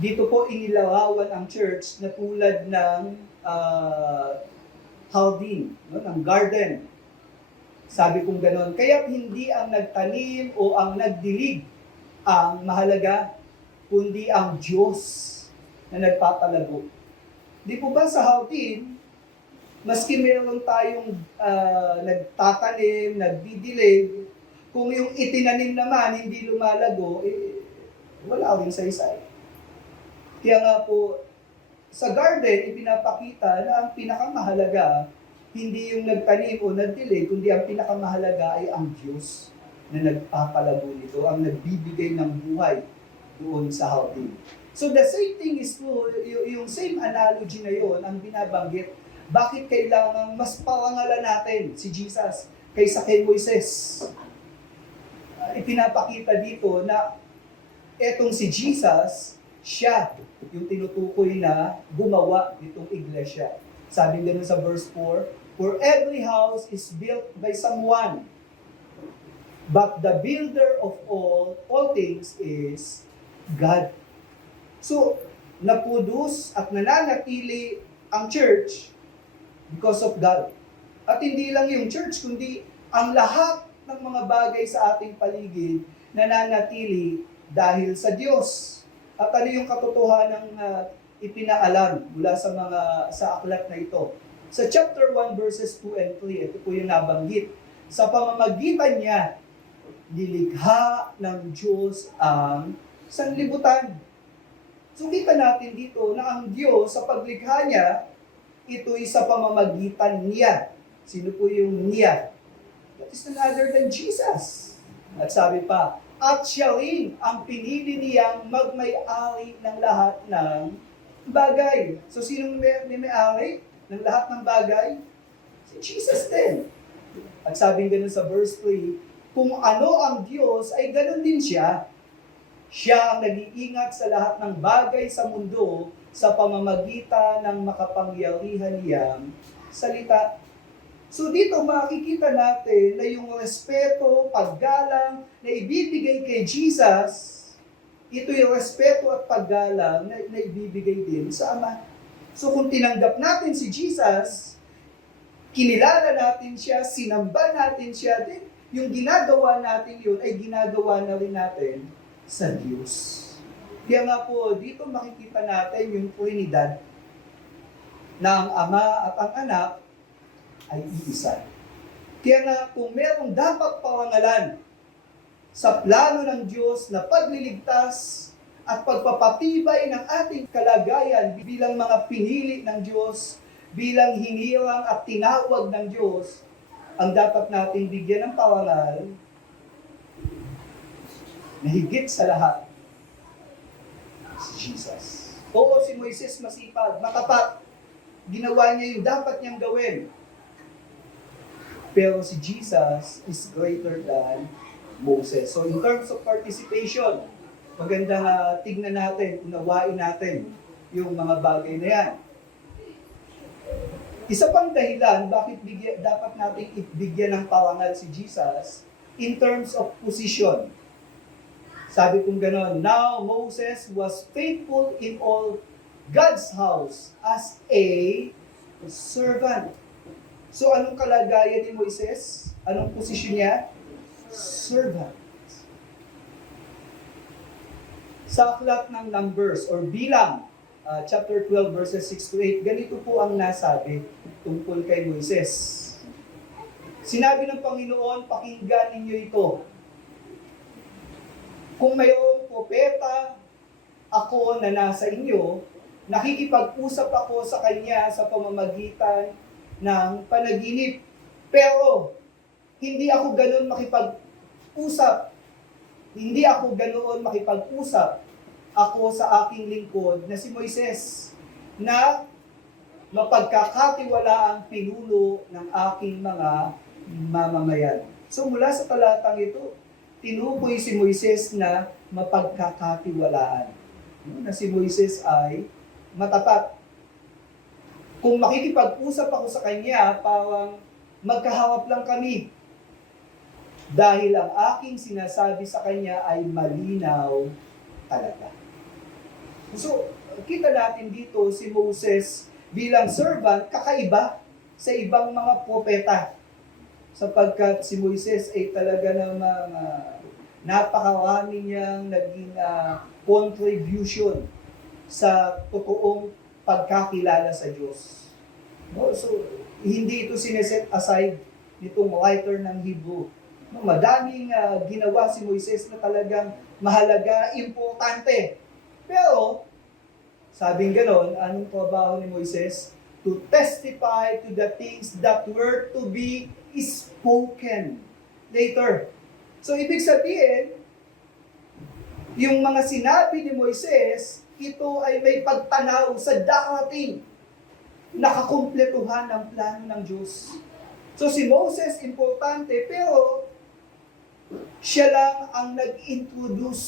dito po inilarawan ang church na tulad ng hardin, no, ng garden. Sabi kong ganon, kaya't hindi ang nagtanim o ang nagdilig ang mahalaga, kundi ang Diyos na nagpapalago. Di po ba sa hardin, maski meron tayong nagtatanim, nagdidilig, kung yung itinanim naman hindi lumalago, wala rin saysay. Kaya nga po, sa garden, ipinapakita na ang pinakamahalaga, hindi yung nagtanim o nagdilig, kundi ang pinakamahalaga ay ang Diyos na nagpapalago nito, ang nagbibigay ng buhay doon sa hardin. So the same thing is true, yung same analogy na yon ang binabanggit. Bakit kailangan mas parangalan natin si Jesus kaysa kay Moises? Ipinapakita dito na etong si Jesus, siya yung tinutukoy na gumawa nitong iglesia. Sabi ganun sa verse 4, "For every house is built by someone, but the builder of all things is God." So, napudus at nananatili ang church because of God. At hindi lang yung church, kundi ang lahat ng mga bagay sa ating paligid nananatili dahil sa Diyos. At ano yung katotohanan ng ipinaalam mula sa aklat na ito? Sa chapter 1 verses 2 and 3, ito po yung nabanggit. Sa pamamagitan niya, nilikha ng Diyos ang sanlibutan. So kita natin dito na ang Diyos sa paglikha niya, ito'y sa pamamagitan niya. Sino po yung niya? That is none other than Jesus. At sabi pa, at siya rin ang pinili niyang magmay-ari ng lahat ng bagay. So sinong may-ari ng lahat ng bagay? Si Jesus din. At sabi ganun sa verse 3, kung ano ang Diyos ay ganun din siya. Siya ang nag-iingat sa lahat ng bagay sa mundo sa pamamagitan ng makapangyarihan niyang salita. So dito makikita natin na yung respeto, paggalang na ibibigay kay Jesus, ito yung respeto at paggalang na ibibigay din sa Ama. So kung tinanggap natin si Jesus, kinilala natin siya, sinamba natin siya, din yung ginagawa natin yun ay ginagawa na rin natin sa Diyos. Kaya nga po, dito makikita natin yung Trinidad na ang Ama at ang Anak ay iisa. Kaya nga kung merong dapat parangalan sa plano ng Diyos na pagliligtas at pagpapatibay ng ating kalagayan bilang mga pinili ng Diyos, bilang hinirang at tinawag ng Diyos, ang dapat nating bigyan ng parangal na higit sa lahat, si Jesus. Oo, si Moises masipag, matapat, ginawa niya yung dapat niyang gawin. Pero si Jesus is greater than Moses. So in terms of participation, maganda tignan natin, unawain natin yung mga bagay na yan. Isa pang dahilan bakit dapat natin ibigyan ng parangal si Jesus in terms of position. Sabi kong ganon, now Moses was faithful in all God's house as a servant. So anong kalagayan ni Moises? Anong posisyon niya? Servant. Sa aklat ng Numbers or Bilang, chapter 12 verses 6 to 8, ganito po ang nasabi tungkol kay Moises. Sinabi ng Panginoon, pakinggan ninyo ito. Kung mayroong propeta ako na nasa inyo, nakikipag-usap ako sa kanya sa pamamagitan ng panaginip. Pero, hindi ako ganoon makipag-usap. Hindi ako ganoon makipag-usap ako sa aking lingkod na si Moises na mapagkakatiwala ang pinuno ng aking mga mamamayan. So mula sa talatang ito, tinukoy si Moises na mapagkakatiwalaan. Na si Moises ay matapat. Kung makikipag-usap ako sa kanya, parang magkahawap lang kami. Dahil ang aking sinasabi sa kanya ay malinaw talaga. So, kita natin dito si Moses bilang servant, kakaiba sa ibang mga propeta. Sapagkat si Moises ay talaga namang napakarami niyang naging contribution sa totoong pagkakilala sa Diyos. No? So, hindi ito sineset aside nitong writer ng Hebrew. No, madaming ginawa si Moises na talagang mahalaga, importante. Pero, sabing ganon, anong trabaho ni Moises? To testify to the things that were to be spoken later. So, ibig sabihin, yung mga sinabi ni Moises, ito ay may pagtanaw sa darating na kakumpletuhan ng plano ng Diyos. So si Moses, importante, pero siya lang ang nag-introduce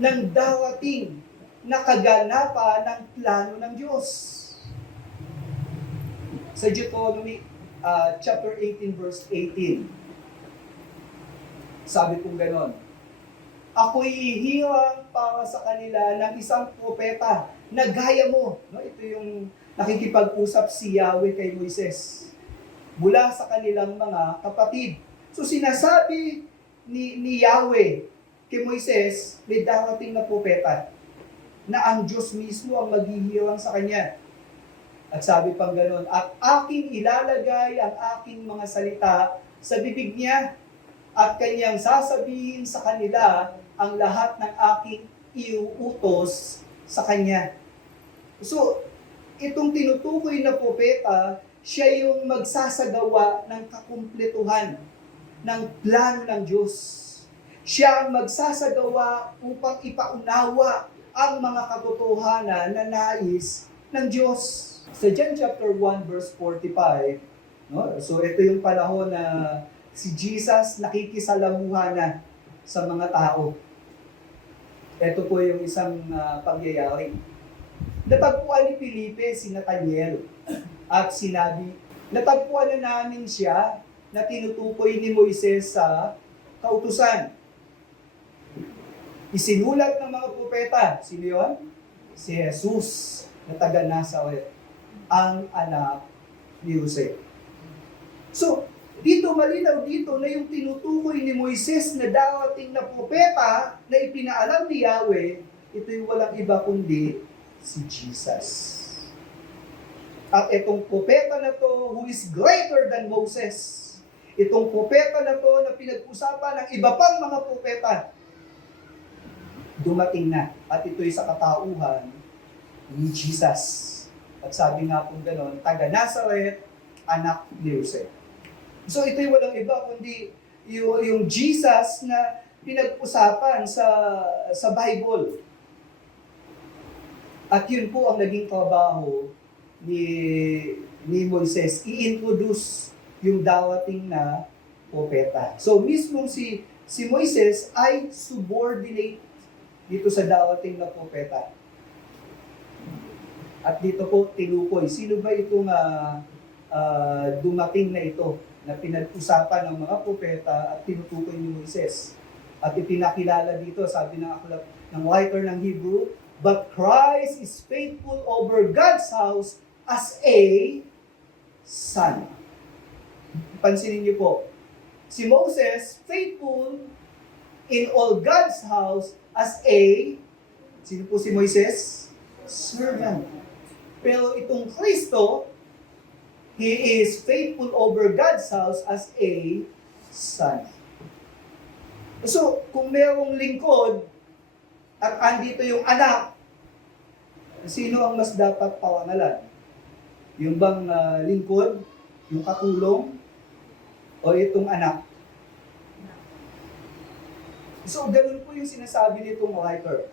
ng darating na kaganapan ng plano ng Diyos. Sa Deuteronomy chapter 18 verse 18, sabi kong ganon, ako'y ihirang para sa kanila ng isang propeta na gaya mo. No, ito yung nakikipag-usap si Yahweh kay Moises mula sa kanilang mga kapatid. So sinasabi ni Yahweh kay Moises, may darating na propeta. na ang Diyos mismo ang maghihirang sa kanya. At sabi pang ganon, at aking ilalagay ang aking mga salita sa bibig niya at kanyang sasabihin sa kanila ang lahat ng aking iuutos sa kanya. So, itong tinutukoy na propeta, siya yung magsasagawa ng kakumpletuhan ng plano ng Diyos. Siya ang magsasagawa upang ipaunawa ang mga katotohanan na nais ng Diyos. Sa John chapter 1 verse 45, no? So ito yung panahon na si Jesus nakikisalamuha na sa mga tao. Ito po yung isang pangyayari. Natagpuan ni Felipe si Nathaniel at sinabi, natagpuan na namin siya na tinutukoy ni Moises sa kautusan. Isinulat ng mga propeta, sino yun? Si Jesus na taga Nazareth, ang anak ni Jose. So, dito malinaw dito na yung tinutukoy ni Moises na darating na propeta na ipinaalam ni Yahweh, ito yung walang iba kundi si Jesus. At itong propeta na to who is greater than Moses, itong propeta na to na pinag-usapan ng iba pang mga propeta, dumating na. At ito'y sa katauhan ni Jesus. At sabi nga kung gano'n, taga Nazareth, anak ni Jose. So ito'y walang iba kundi yung Jesus na pinag-usapan sa Bible. At yun po ang naging trabaho ni Moises, i-introduce yung dawating na propeta. So mismong si Moises ay subordinate dito sa dawating na propeta. At dito po tinukoy, sino ba itong dumating na ito na pinag-usapan ng mga propeta at tinutukoy ni Moises. At ipinakilala dito, sabi ng aklat ng writer ng Hebrew, but Christ is faithful over God's house as a son. Pansinin niyo po, si Moses faithful in all God's house as a, sino po si Moises? Servant. Pero itong Kristo, he is faithful over God's house as a son. So, kung mayroong lingkod at andito yung anak, sino ang mas dapat pawangalan? Yung bang lingkod, yung katulong, o itong anak? So, ganun po yung sinasabi nitong writer.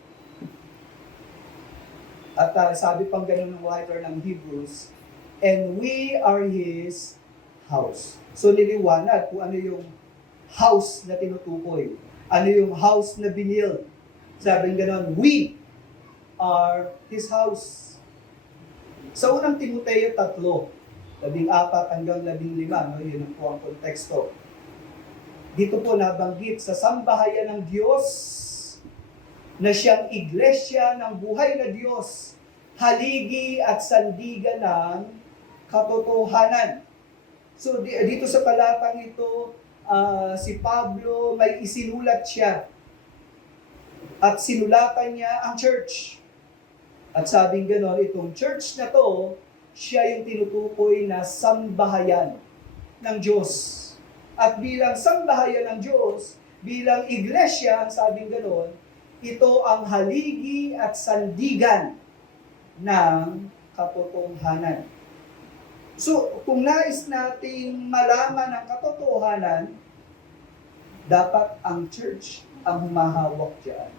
At sabi pang ganun ng writer ng Hebrews, and we are His house. So, niliwanag kung ano yung house na tinutukoy. Ano yung house na binil. Sabi ganun, we are His house. Sa unang Timoteo 3, 14 hanggang 15, no? Yun po ang konteksto. Dito po nabanggit sa sambahayan ng Diyos na siyang iglesia ng buhay na Diyos, haligi at sandigan ng katotohanan. So dito sa talatang ito, si Pablo may isinulat siya at sinulatan niya ang church. At sabing ganon, itong church na to, siya yung tinutukoy na sambahayan ng Diyos. At bilang sambahayan ng Diyos, bilang iglesia, sabing ganon, ito ang haligi at sandigan ng katotohanan. So, kung nais nating malaman ang katotohanan, dapat ang church ang humahawak diyan.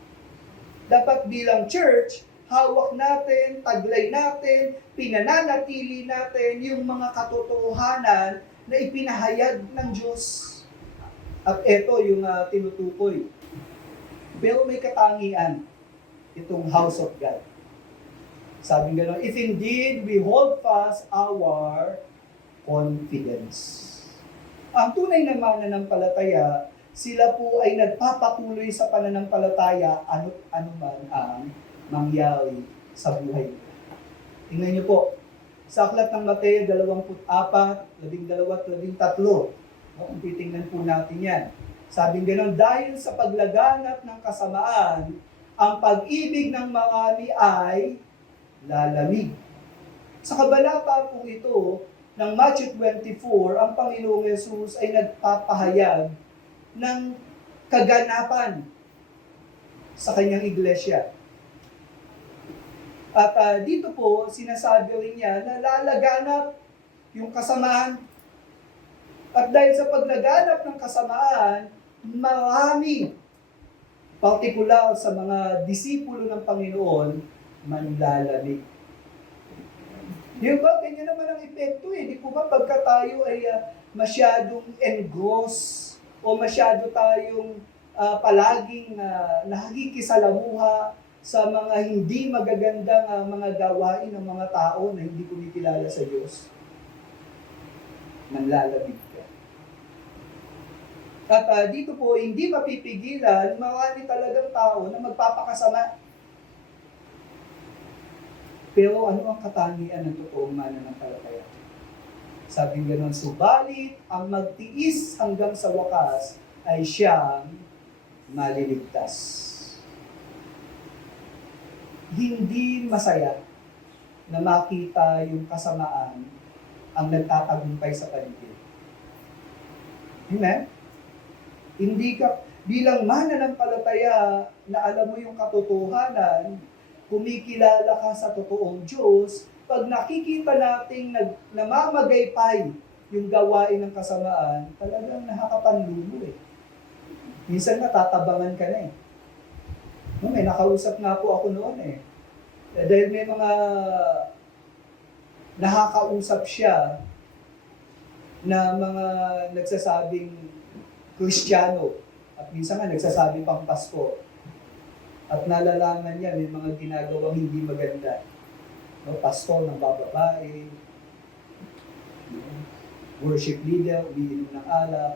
Dapat bilang church, hawak natin, taglay natin, pinananatili natin yung mga katotohanan na ipinahayag ng Diyos. At ito yung tinutukoy. Pero may katangian itong house of God. Sabi nga, if indeed we hold fast our confidence. Ang tunay na mananampalataya, sila po ay nagpapatuloy sa pananampalataya ano man ang mangyari sa buhay nila. Tingnan niyo po, sa aklat ng Mateo 24, 12 at 13, kung titingnan po natin yan. Sabi gano'n, dahil sa paglaganap ng kasamaan, ang pag-ibig ng marami ay lalamig. Sa kabalata po ito ng Matthew 24, ang Panginoong Yesus ay nagpapahayag ng kaganapan sa kanyang iglesia. At dito po, sinasabi rin niya na lalaganap yung kasamaan. At dahil sa paglaganap ng kasamaan, marami, partikular sa mga disipulo ng Panginoon, manlalamig. Di ba? Ganyan naman ang epekto eh. Di po ba pagka tayo ay masyadong engross o masyado tayong palaging nakikisalamuha sa mga hindi magagandang mga gawain ng mga tao na hindi kumikilala sa Diyos, manlalamig ka. At dito po, hindi mapipigilan, marami talagang tao na magpapakasama. Pero ano ang katangian ng totoong mananampalataya? Sabi nga nun, subalit ang magtiis hanggang sa wakas ay siyang maliligtas. Hindi masaya na makita yung kasamaan ang nagtatagumpay sa paligid. Amen? Hindi ka, bilang mananampalataya na alam mo yung katotohanan, kumikilala ka sa totoong Diyos, pag nakikita nating namamagaypay yung gawain ng kasamaan, talagang nakakapanlumo eh. Minsan natatabangan ka na eh. No, may nakausap nga po ako noon eh. Dahil may mga nakakausap siya na mga nagsasabing Kristiyano at minsan nga nagsasabi pang Pasko. At nalalaman niya may mga ginagawang hindi maganda. No, pastor ng bababae, worship leader, umiinom ng alak,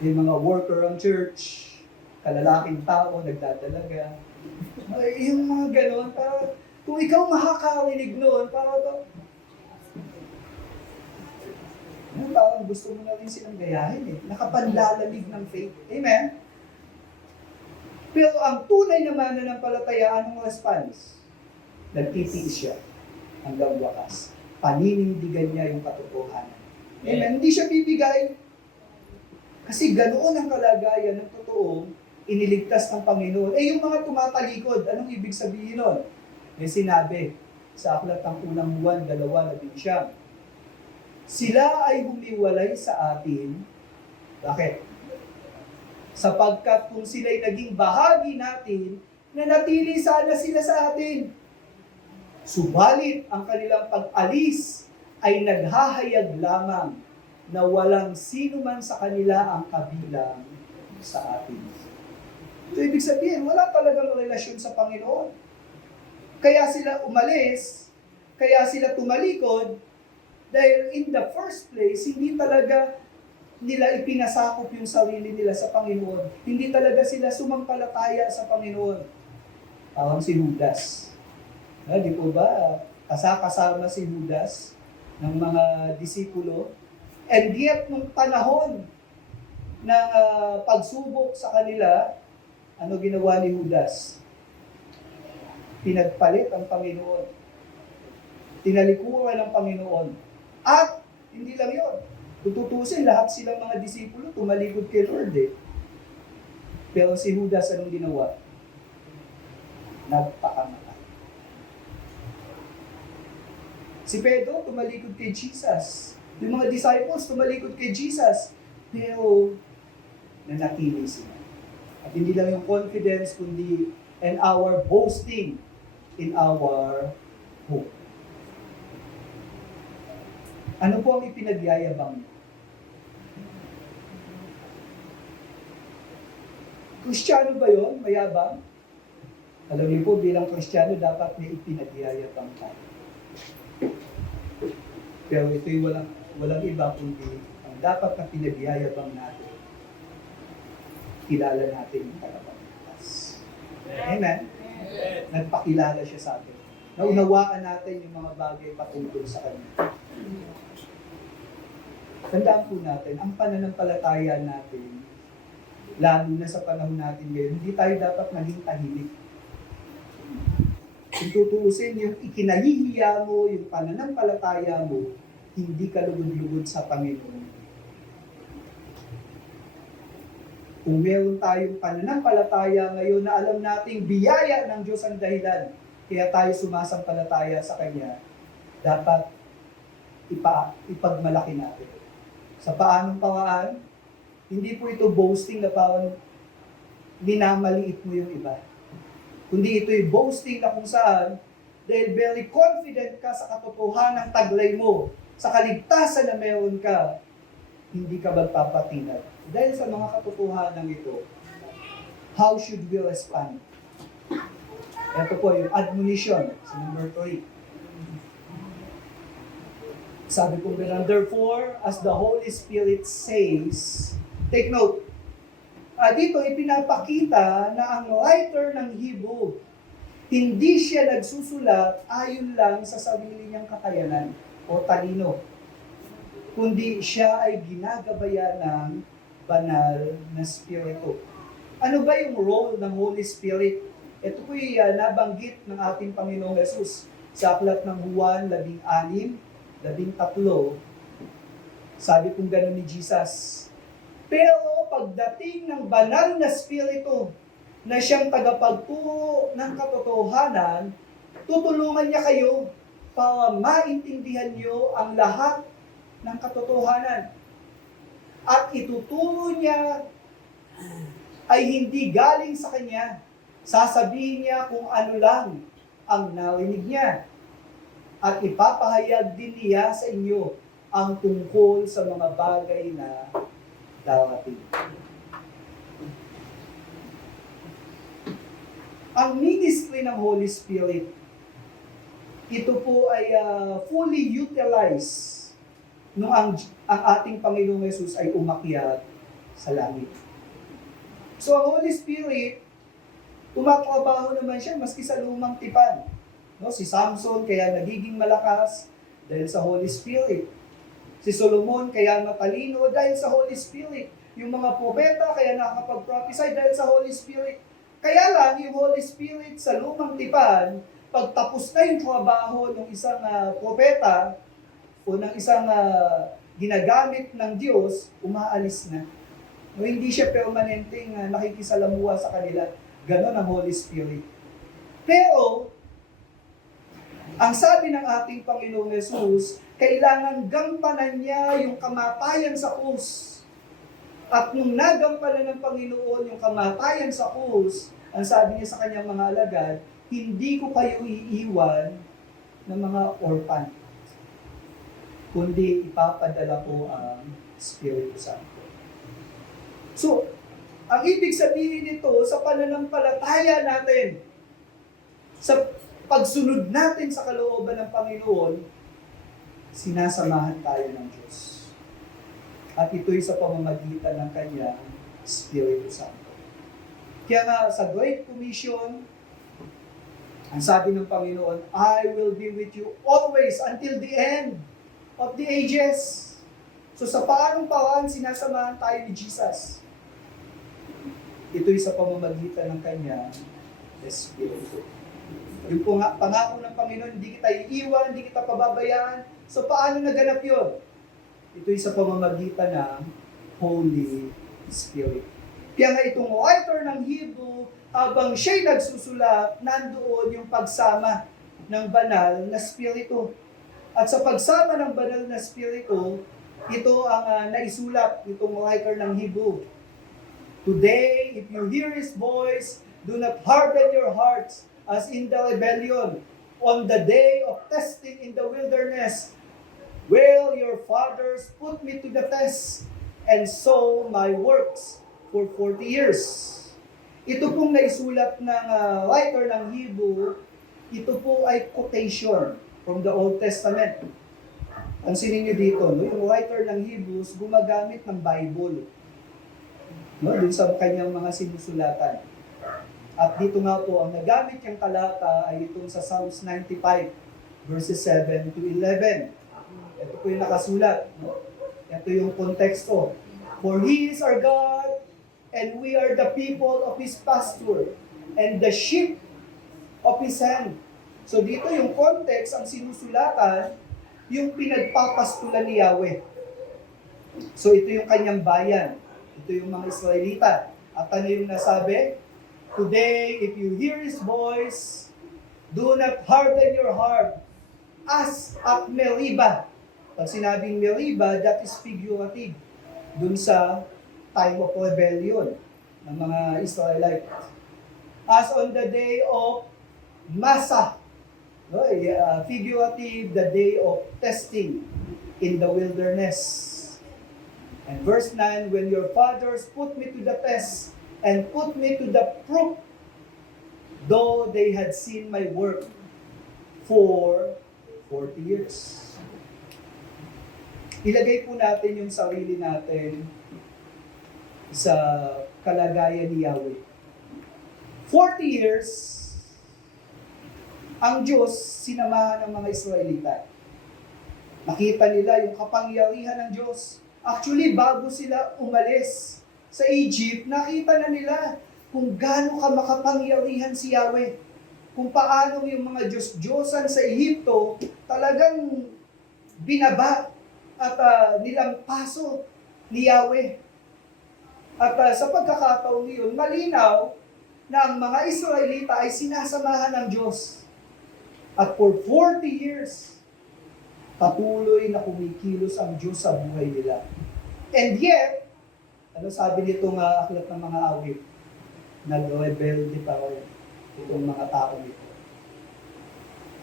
may mga worker ng church, kalalaking tao, nagdadalaga. Yung mga ganon, para, kung ikaw makakarinig noon, parang gusto mo na rin silang gayahin eh. Nakapanlalamig ng faith. Amen? Pero ang tunay na mananampalataya, anong response? Nagtitiis siya hanggang wakas. Paninindigan niya yung katotohanan. Amen? Hindi siya bibigay. Kasi ganoon ang kalagayan ng totoong iniligtas ng Panginoon. Eh yung mga tumatalikod, anong ibig sabihin nun? May sinabi sa aklat ng unang Juan 2:11. Sila ay humiwalay sa atin. Bakit? Sapagkat kung sila'y naging bahagi natin, nanatili sana sila sa atin. Subalit ang kanilang pag-alis ay naghahayag lamang na walang sino man sa kanila ang kabilang sa atin. Ito ibig sabihin, wala talagang relasyon sa Panginoon. Kaya sila umalis, kaya sila tumalikod, dahil in the first place, hindi talaga nila ipinasakop yung sarili nila sa Panginoon. Hindi talaga sila sumampalataya sa Panginoon. Parang si Judas. Di po ba, kasama si Judas ng mga disipulo. And yet, nung panahon ng pagsubok sa kanila, ano ginawa ni Judas? Pinagpalit ang Panginoon. Tinalikuran ng Panginoon. At, hindi lang yun. Tututusin, lahat silang mga disipulo, tumalikod kay Lord eh. Pero si Judas, anong ginawa? Nagpakamatay. Si Pedro, tumalikod kay Jesus. Yung mga disciples, tumalikod kay Jesus. Pero, nanatili sila. At hindi lang yung confidence, kundi and our boasting in our hope. Ano po ang ipinagyayabang niyo? Kristiyano ba yun? Mayabang? Alam niyo po, bilang Kristiyano, dapat may ipinagyayabang tayo. Pero ito'y walang iba kundi ang dapat na pinagyayabang natin. Kilala natin yung tagapagligtas. Amen? Nagpakilala siya sa atin. Naunawaan natin yung mga bagay patungkol sa Kanya. Tandaan po natin, ang pananampalataya natin, lalo na sa panahon natin ngayon, hindi tayo dapat naging tahimik. Kung tutuusin, yung ikinahihiya mo, yung pananampalataya mo, hindi ka lugod-lugod sa Panginoon. Kung meron tayong pananampalataya ngayon na alam nating biyaya ng Diyos ang dahilan, kaya tayo sumasampalataya sa Kanya, dapat ipagmalaki natin. Sa paanong paraan, hindi po ito boasting na parang minamaliit mo yung iba. Kundi ito'y boasting na kung saan, dahil very confident ka sa katotohanan ng taglay mo, sa kaligtasan na meron ka, hindi ka magpapatinag. Dahil sa mga katotohanan ito, how should we respond? Ito po yung admonition sa number 3. Sabi po nga, therefore, as the Holy Spirit says, take note, dito ipinapakita na ang writer ng Hebrew, hindi siya nagsusulat ayon lang sa sarili niyang kakayanan o talino, kundi siya ay ginagabayan ng banal na Espiritu. Ano ba yung role ng Holy Spirit? Ito po'y nabanggit ng ating Panginoong Jesus sa aklat ng Juan 16:13. Sabi kong gano'n ni Jesus, pero pagdating ng banal na Espiritu na siyang tagapagturo ng katotohanan, tutulungan niya kayo para maintindihan niyo ang lahat ng katotohanan. At ituturo niya ay hindi galing sa Kanya. Sasabihin niya kung ano lang ang narinig niya. At ipapahayag din niya sa inyo ang tungkol sa mga bagay na darating. Ang ministry ng Holy Spirit, ito po ay fully utilized nung ang ating Panginoong Yesus ay umakyat sa langit. So ang Holy Spirit, tumatrabaho naman siya maski sa lumang tipan. No, si Samson kaya nagiging malakas dahil sa Holy Spirit. Si Solomon kaya matalino dahil sa Holy Spirit. Yung mga propeta kaya nakakapag-prophesy dahil sa Holy Spirit. Kaya lang yung Holy Spirit sa lumang tipan, pagtapos na yung trabaho ng isang propeta o ng isang ginagamit ng Diyos, umaalis na. No, hindi siya permanenteng nakikisalamuha sa kanila. Ganon ang Holy Spirit. Pero, ang sabi ng ating Panginoong Yesus, kailangan gampanan niya yung kamatayan sa krus. At nung nagampanan ng Panginoon yung kamatayan sa krus, ang sabi niya sa kanyang mga alagad, hindi ko kayo iiwan ng mga orphan, kundi ipapadala ko ang Espiritu Santo. So, ang ibig sabihin nito, sa pananampalataya natin, sa pagsunod natin sa kalooban ng Panginoon, sinasamahan tayo ng Diyos. At ito'y sa pamamagitan ng Kanyang Espiritu Santo. Kaya nga sa Great Commission, ang sabi ng Panginoon, I will be with you always until the end of the ages. So sa paanong paraan sinasamahan tayo ni Jesus? Ito'y sa pamamagitan ng Kanyang Espiritu. Yung pangako ng Panginoon, hindi kita iiwan, hindi kita pababayaan. So paano naganap yun? Ito'y sa pamamagitan ng Holy Spirit. Kaya nga itong writer ng Hebrew, habang siya'y nagsusulat, nandoon yung pagsama ng banal na Espiritu. At sa pagsama ng banal na Espiritu, ito ang naisulat itong writer ng Hebrew. Today, if you hear His voice, do not harden your hearts as in the rebellion on the day of testing in the wilderness, where your fathers put me to the test and saw my works for 40 years. Ito pong naisulat ng writer ng Hebrew, ito po ay quotation from the Old Testament. Pansinin niyo dito, no? Yung writer ng Hebrews gumagamit ng Bible, no? Dun sa kanyang mga sinusulatan. At dito nga po, ang nagamit niyang talata ay itong sa Psalms 95, verses 7 to 11. Ito po yung nakasulat. No? Ito yung konteksto. For He is our God, and we are the people of His pasture, and the sheep of His hand. So dito yung context, ang sinusulatan, yung pinagpapastulan ni Yahweh. So ito yung kanyang bayan. Ito yung mga Israelita. At ano yung nasabi? Today, if you hear His voice, do not harden your heart as at Meribah. Pag sinabing Meribah, that is figurative. Dun sa time of rebellion ng mga Israelites. As on the day of Massa, no, figurative, the day of testing in the wilderness. And verse 9, when your fathers put me to the test and put me to the proof, though they had seen my work for 40 years. Ilagay po natin yung sarili natin sa kalagayan ni Yahweh. 40 years, ang Diyos sinamahan ng mga Israelita. Nakita nila yung kapangyarihan ng Diyos. Actually, bago sila umalis sa Egypt, nakita na nila kung gaano ka makapangyarihan si Yahweh. Kung paano yung mga Diyos-Diyosan sa Ehipto talagang binaba at nilampaso ni Yahweh. At sa pagkakataon ngayon, malinaw na ang mga Israelita ay sinasamahan ng Diyos. At for 40 years, patuloy na kumikilos ang Diyos sa buhay nila. And yet, ano sabi nitong aklat ng mga awit? Nag-rebelde pa rin itong mga tao nito.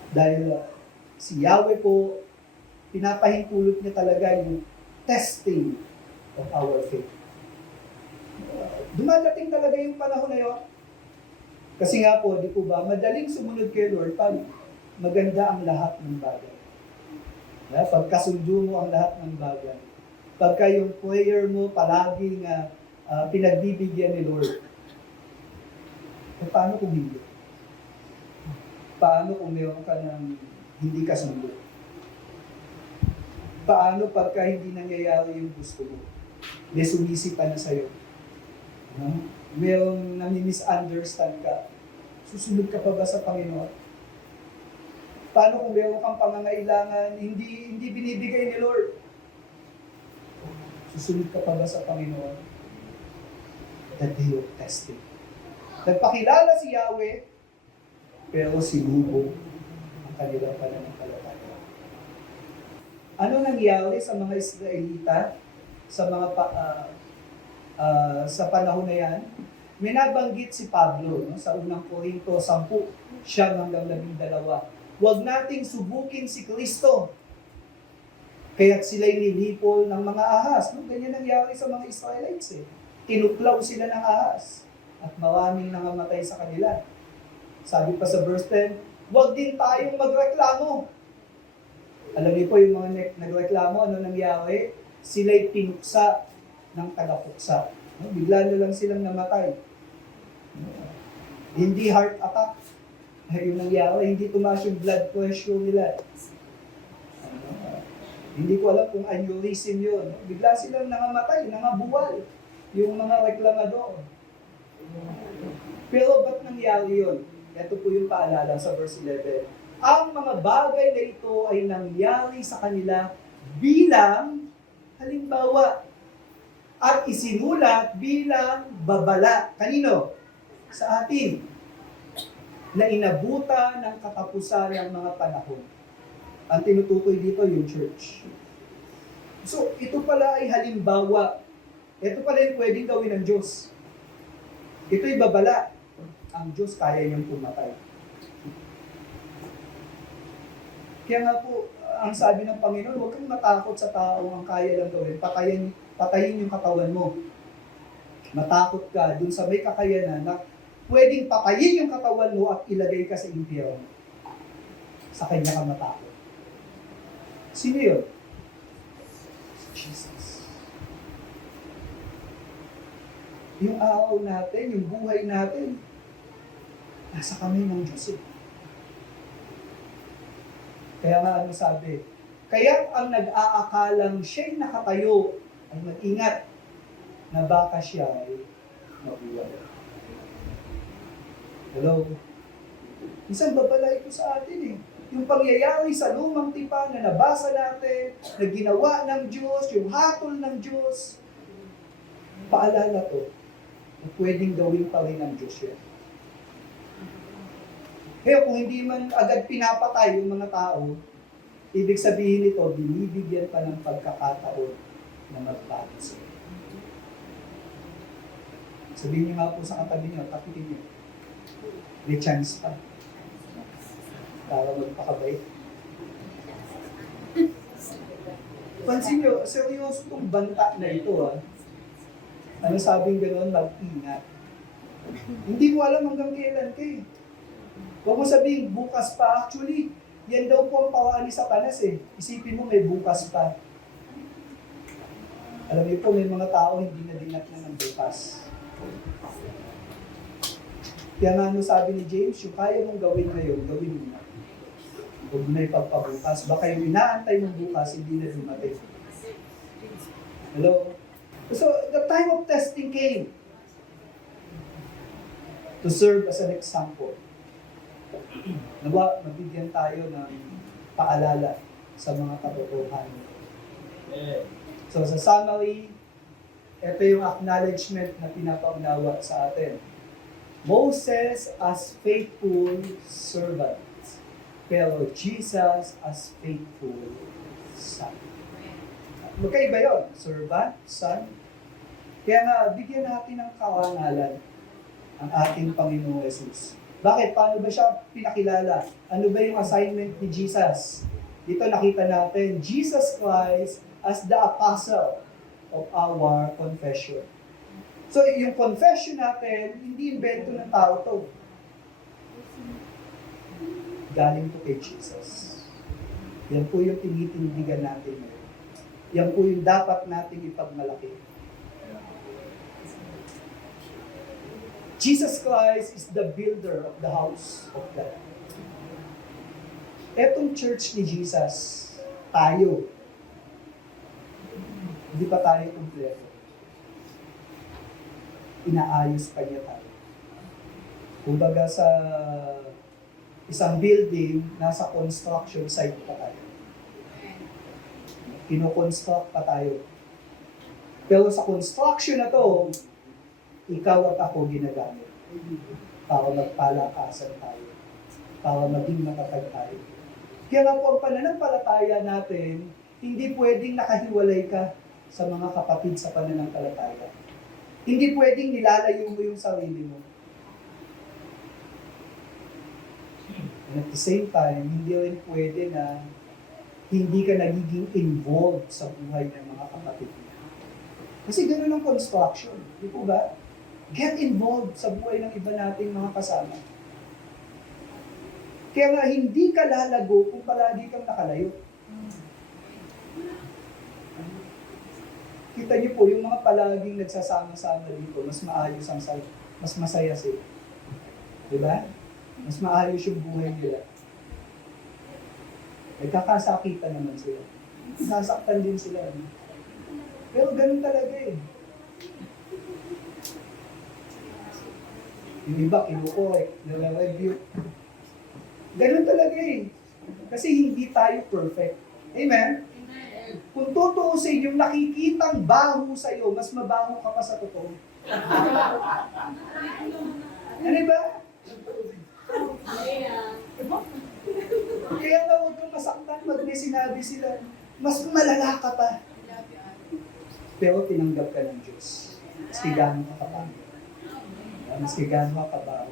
Dahil si Yahweh po, pinapahintulot niya talaga yung testing of our faith. Dumadating talaga yung panahon na yun. Kasi nga po, di po ba, madaling sumunod kay Lord pag maganda ang lahat ng bagay. Pagkasundo mo ang lahat ng bagay. Pagka yung prayer mo palaging pinagbibigyan ni Lord. E paano kung hindi? Paano kung meron ka ng hindi kasundo? Paano pagka hindi nangyayari yung gusto mo? May sumisipa na sa'yo. Merong nami-misunderstand ka. Susunod ka pa ba sa Panginoon? Paano kung meron kang pangangailangan, hindi binibigay ni Lord? Susunod ka pa ba sa Panginoon? The day of testing. Nagpakilala si Yahweh, pero sinubog ang kanilang pananampalataya. Ano nangyari sa mga Israelita sa mga sa panahon na yan? May nabanggit si Pablo sa unang Korinto 10, 9-12. Huwag nating subukin si Kristo. Kaya't sila'y nilipol ng mga ahas. Ganyan nangyari sa mga Israelites. Tinuklaw sila ng ahas at maraming nangamatay sa kanila. Sabi pa sa verse 10, huwag din tayong magreklamo. Alam niyo po yung mga nagreklamo, ano nangyari? Sila'y pinuksa ng tagapuksa. Bigla na lang silang namatay. Hindi heart attack. Yung nangyari, hindi tumaas yung blood pressure nila. Hindi ko alam kung aneurysm yun. Bigla silang nangamatay, nangabuwal. Yung mga reklamador. Pero ba't nangyari yun? Ito po yung paalala sa verse 11. Ang mga bagay na ito ay nangyari sa kanila bilang halimbawa at isinulat bilang babala. Kanino? Sa atin. Na inabutan ng katapusan ng mga panahon. Ang tinutukoy dito yung church. So, ito pala ay halimbawa. Ito pala yung pwedeng gawin ng Diyos. Ito'y babala. Ang Diyos kaya niyang pumatay. Kaya nga po, ang sabi ng Panginoon, huwag kang matakot sa tao ang kaya lang gawin. Patayin yung katawan mo. Matakot ka dun sa may kakayanan na pwedeng patayin yung katawan mo at ilagay ka sa impyerno. Sa kanya ka matakot. Sino yun? Jesus. Yung araw natin, yung buhay natin, nasa kamay ng Diyos eh. Kaya nga ano sabi, kaya ang nag-aakalang siya'y nakatayo ay mag-ingat na baka siya ay mabuhay. Hello? Minsan babala ito sa atin eh. Yung pangyayari sa lumang tipan na nabasa natin, na ginawa ng Diyos, yung hatol ng Diyos, paalala to, na pwedeng gawin pa rin ng Diyos yan. Kaya kung hindi man agad pinapatay yung mga tao, ibig sabihin nito, binibigyan pa ng pagkakataon na magbago sila. Sabihin niyo nga po sa katabi niyo, tapitin niyo. May chance pa. Para magpakabait. Pansin niyo, seryoso itong banta na ito Ano sabing gano'n, mag-ingat. Hindi mo alam hanggang kailan kayo. Huwag mo sabihin, bukas pa. Actually, yan daw po ang pawaan ni Satanas eh. Isipin mo, may bukas pa. Alam niyo po, may mga tao hindi na dinat na ng bukas. Kaya nga ano sabi ni James, yung kaya mong gawin ngayon, gawin mo na. Huwag mo na ipagpabukas. Baka yung inaantay mong bukas, hindi na dumating. Hello? So, the time of testing came to serve as an example. Nawa, mabigyan tayo ng paalala sa mga katotohanan. So, sa summary, ito yung acknowledgement na pinapaunawa sa atin. Moses as faithful servant, pero Jesus as faithful son. Magkaiba yun, servant, son. Kaya nga, bigyan natin ng karangalan ang ating Panginoong Jesus. Bakit? Paano ba siya pinakilala? Ano ba yung assignment ni Jesus? Dito nakita natin, Jesus Christ as the apostle of our confession. So, yung confession natin, hindi invento ng tao to. Galing to kay Jesus. Yan po yung tinitindigan natin ngayon. Yan po yung dapat nating ipagmalaki. Jesus Christ is the builder of the house of God. Etong church ni Jesus, tayo, hindi pa tayo kumpleto. Inaayos pa niya tayo. Kumbaga sa isang building, nasa construction site pa tayo. Kino-construct pa tayo. Pero sa construction na to, ikaw at ako ginagamit para magpalakasan tayo, para maging matatag tayo. Kaya nga po ang pananampalataya natin, hindi pwedeng nakahiwalay ka sa mga kapatid sa pananampalataya. Hindi pwedeng nilalayo mo yung sarili mo. And at the same time, hindi rin pwede na hindi ka nagiging involved sa buhay ng mga kapatid mo. Kasi gano'n ang construction. Di po ba? Get involved sa buhay ng iba nating mga kasama. Kaya nga, hindi ka lalago kung palagi kang nakalayo. Kita niyo po, yung mga palaging nagsasama-sama dito, mas maayos ang mas masaya sila. Di ba? Mas maayos yung buhay nila. Nagkakasakitan naman sila. Sasaktan din sila. Pero ganun talaga eh. Yung iba, kinukorek, nila-review. Ganun talaga eh. Kasi hindi tayo perfect. Amen? Kung tutuusin yung nakikitang baho sa'yo, mas mabaho ka pa sa totoo. Ano ba? Kaya nga huwag kang masaktan pag may sinabi sila, mas malala ka pa. Pero tinanggap ka ng Diyos. Maski gaano ka kapangit. Maski gaano ka kabaho.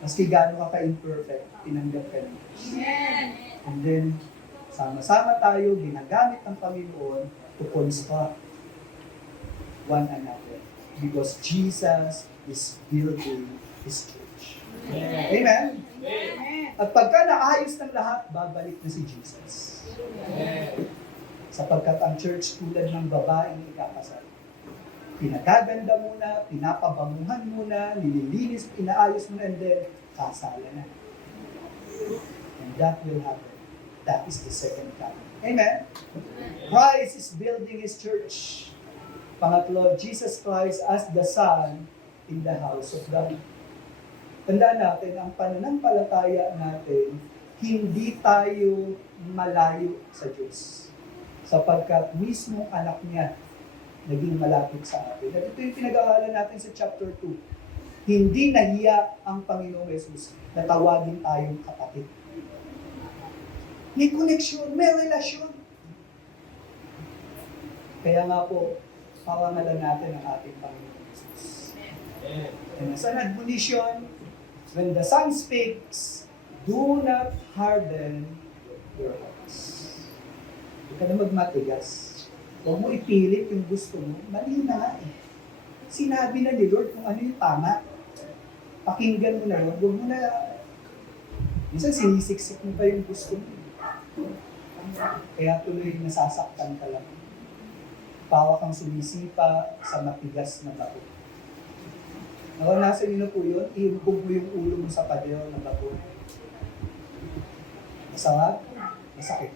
Maski gaano ka ka-imperfect, tinanggap ka ng Diyos. And then, sama-sama tayo, ginagamit ng Panginoon to construct one another. Because Jesus is building His church. Amen? At pagka naayos ng lahat, babalik na si Jesus. Sapagkat ang church tulad ng babaeng ikakasal. Pinagaganda muna, pinapabanguhan muna, nililinis, inaayos muna, and then kasala na. And that will happen. That is the second coming. Amen? Christ is building His church. Pangatlo, Jesus Christ as the Son in the house of God. Tandaan natin, ang pananampalataya natin, hindi tayo malayo sa Diyos. Sapagkat mismo anak niya naging malapit sa atin. At ito yung pinag-aaralan natin sa chapter 2. Hindi nahiya ang Panginoong Jesus na tawagin tayong kapatid. May connection, may relasyon. Kaya nga po, parangalan natin ang ating Panginoong Jesus. And as an admonition, when the Son speaks, do not harden your hearts. Huwag ka na magmatigas. Huwag mo ipilit yung gusto mo. Mali na nga eh. Sinabi na ni Lord kung ano yung tama. Pakinggan mo na yun. Huwag mo na... Minsan sinisiksik mo pa yung gusto mo. Kaya tuloy nasasaktan ka lang. Pawa kang sumisipa sa matigas na bato. Naranasan niyo na po yun, iumbog mo yung ulo mo sa pader na bato. Masarap, masakit.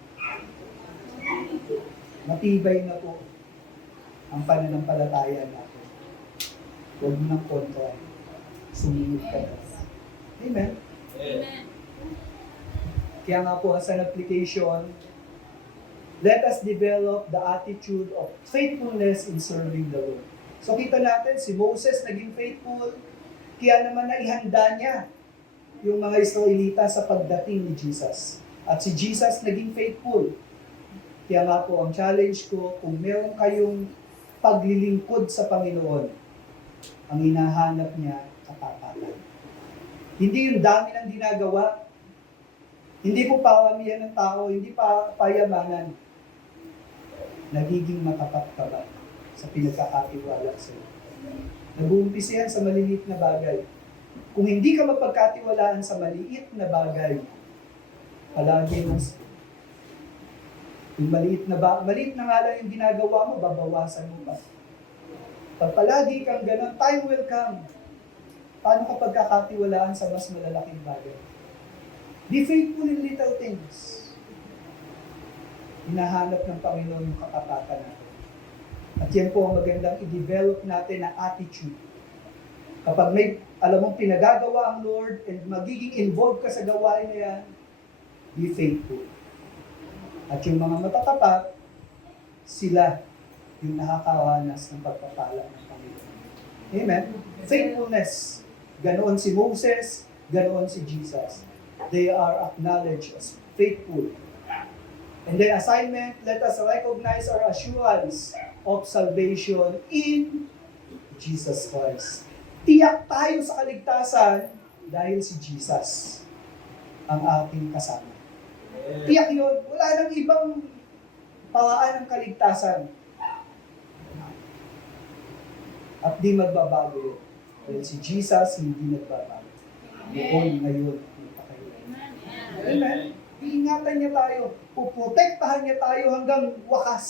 Matibay na po ang pananampalataya natin. Huwag mo nang kontra. Sumunod ka na. Amen? Amen. Kaya nga po, as an application, let us develop the attitude of faithfulness in serving the Lord. So kita natin, si Moses naging faithful, kaya naman naihanda niya yung mga Israelita sa pagdating ni Jesus. At si Jesus naging faithful. Kaya nga po, ang challenge ko, kung meron kayong paglilingkod sa Panginoon, ang hinahanap niya, katapatan. Hindi yung dami ng ginagawa, hindi po pawamihan ng tao, hindi pa payamanan. Nagiging matapat ka ba sa pinagkakatiwala sa iyo? Nag-uumpisa yan sa maliliit na bagay. Kung hindi ka mapagkatiwalaan sa maliit na bagay, palagi mo yung maliit na nga lang yung ginagawa mo, babawasan mo pa. Pag palagi kang ganun, time will come. Paano ka pagkakatiwalaan sa mas malalaking bagay? Be faithful in little things. Hinahanap ng Panginoon yung katapatan natin. At yan po ang magandang i-develop natin na attitude. Kapag may, alam mong pinagagawa ang Lord and magiging involved ka sa gawain na yan, be faithful. At yung mga matatapat, sila yung nakakaranas ng pagpapala ng Panginoon. Amen? Faithfulness. Ganoon si Moses, ganoon si Jesus. They are acknowledged as faithful. And then assignment, let us recognize our assurance of salvation in Jesus Christ. Tiyak tayo sa kaligtasan dahil si Jesus ang ating kasama. Tiyak yun. Wala nang ibang paraan ng kaligtasan. At di magbabago yun. Dahil si Jesus hindi nagbabago. Noon, ngayon, Amen. Iingatan niya tayo. Puprotektahan niya tayo hanggang wakas.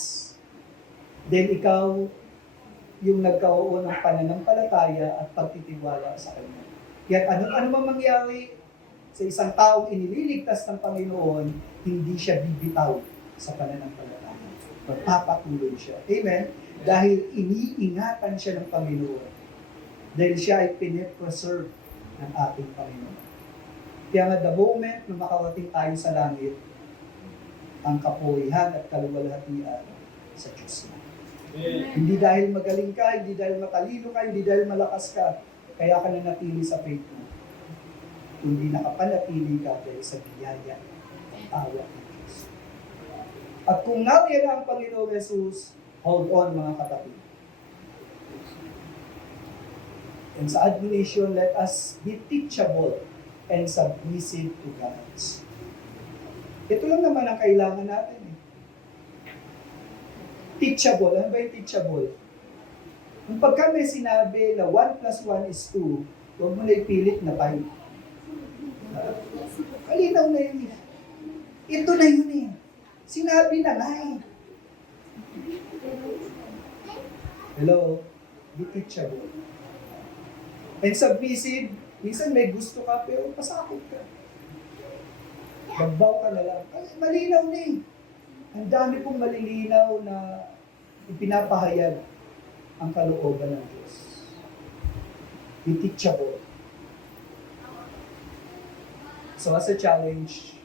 Then ikaw, yung nagkaroon ng pananampalataya at pagtitiwala sa Kanya. Kaya ano man mangyari sa isang taong inililigtas ng Panginoon, hindi siya bibitaw sa pananampalataya. Magpapatuloy siya. Amen? Dahil iniingatan siya ng Panginoon. Dahil siya ay pinipreserve ng ating Panginoon. Kaya nga the moment na makarating tayo sa langit, ang kapuhihan at kaluwalhatian sa Diyos na. Hindi dahil magaling ka, hindi dahil matalino ka, hindi dahil malakas ka, kaya ka nanatili sa faith mo. Kundi nakapanatili ka dahil sa biyaya at awa ng Diyos. At kung nariyan ang Panginoong Jesus, hold on mga kapatid. And sa admonition, let us be teachable and submissive to God. Ito lang naman ang kailangan natin. Teachable. Ano ba yung teachable? Kung pagka may sinabi na 1 plus 1 is 2, huwag mo na ipilit na 5. Kalinaw na yun. Ito na yun eh. Sinabi na nga eh. Hello? Be teachable. And submissive, minsan may gusto ka, pero pasakot ka. Magbaw ka na lang. Ay, malinaw na eh. Ang dami pong malilinaw na ipinapahayag ang kalooban ng Diyos. be teachable. So as a challenge,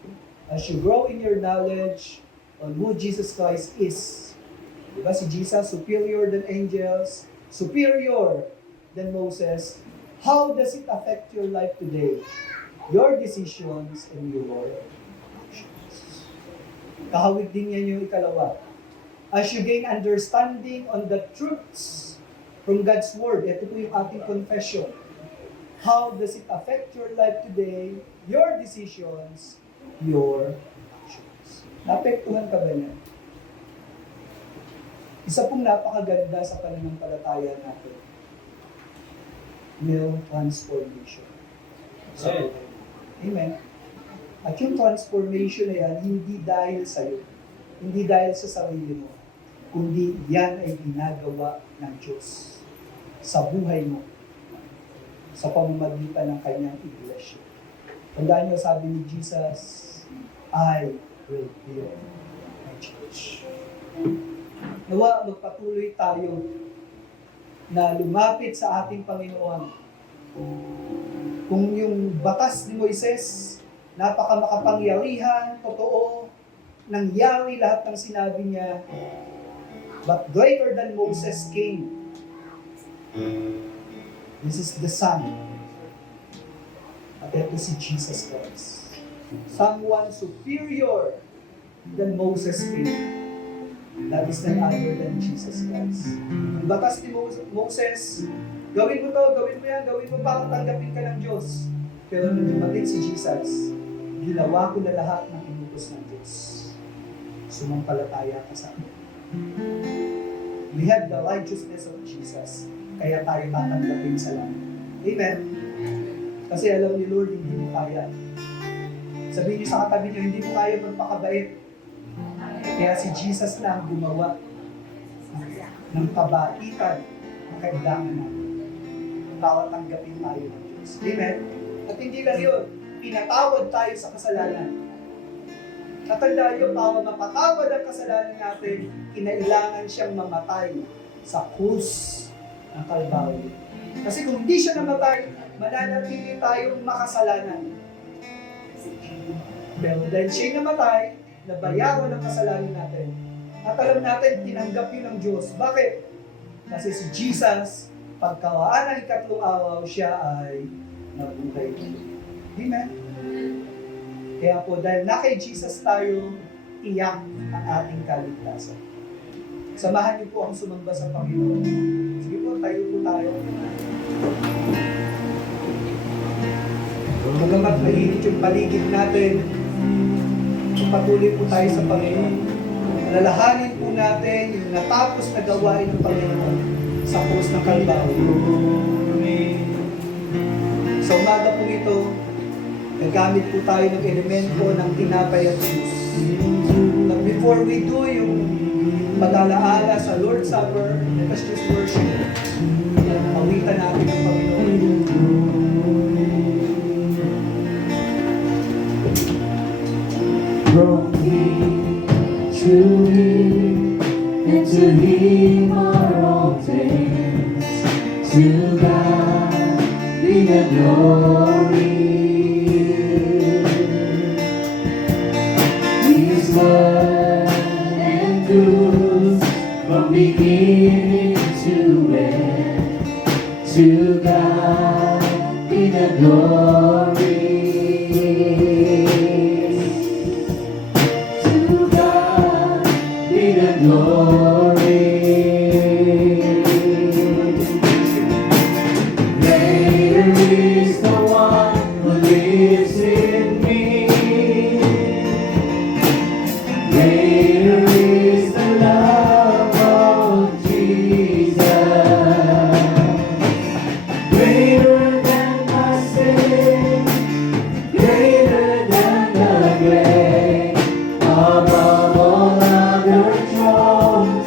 as you grow in your knowledge on who Jesus Christ is, diba si Jesus, superior than angels, superior than Moses, how does it affect your life today? Your decisions and your actions. Kahawig din yan yung ikalawa. As you gain understanding on the truths from God's Word, ito po yung ating confession. How does it affect your life today, your decisions, your actions? Naapektuhan ka ba niya? Isa pong napakaganda sa pananampalataya natin, will transformation. So, amen. At yung transformation na yan, hindi dahil sa'yo, hindi dahil sa sarili mo, kundi yan ay ginagawa ng Diyos sa buhay mo, sa pamamagitan ng kanyang iglesia. Tandaan niyo, sabi ni Jesus, I will build my church. Nawa, magpatuloy tayo na lumapit sa ating Panginoon. Kung yung batas ni Moises, napakamakapangyarihan, totoo, nangyari lahat ng sinabi niya, but greater than Moses came. This is the Son. At ito si Jesus Christ. Someone superior than Moses came. That is none other than Jesus Christ. Ang batas ni Moses, gawin mo to, gawin mo yan, gawin mo para tanggapin ka ng Diyos. Pero nung dumating si Jesus, ginawa ko na lahat ng inutos ng Diyos. Sumampalataya ka sa akin. We have the righteousness of Jesus, kaya tayo tatanggapin sa langit. Amen? Kasi alam ni Lord, hindi mo kaya. Sabihin niyo sa katabi niyo, hindi mo kaya magpakabait. Kaya si Jesus na ang gumawa ng kabaitan na kailangan natin para tanggapin tayo ng Diyos. Amen? At hindi lang yun, pinatawad tayo sa kasalanan. Natandaan nyo, para mapatawad ang kasalanan natin, kinailangan siyang mamatay sa krus ng Kalbaryo. Kasi kung hindi siya namatay, mananatili tayong makasalanan. Pero dahil siya'y namatay, nabayaran ng kasalanan natin. At alam natin, tinanggap yun ng Diyos. Bakit? Kasi si Jesus, pagkawaan ng ikatlong araw, siya ay nabuhay. Amen? Kaya po, dahil na kay Jesus tayo, iyak ang ating kaligtasan. Samahan niyo po akong sumamba sa Panginoon. Sige po, tayo po tayo. Magamat mainit yung paligid natin, patuloy po tayo sa Panginoon. Alalahanin po natin yung natapos na gawain ng Panginoon sa krus ng Kalbaryo. Sa umaga po ito, gagamit po tayo ng elemento ng tinapay at juice. But before we do yung pag-alaala sa Lord's Supper, let us just worship. Awitan natin ang Panginoon. From Him to Him and to Him are all things. To God be the glory. His word and truth from beginning to end. To God be the glory. Glory. Greater is the one who lives in me. Greater is the love of Jesus. Greater than my sin. Greater than the grave. Above all other thrones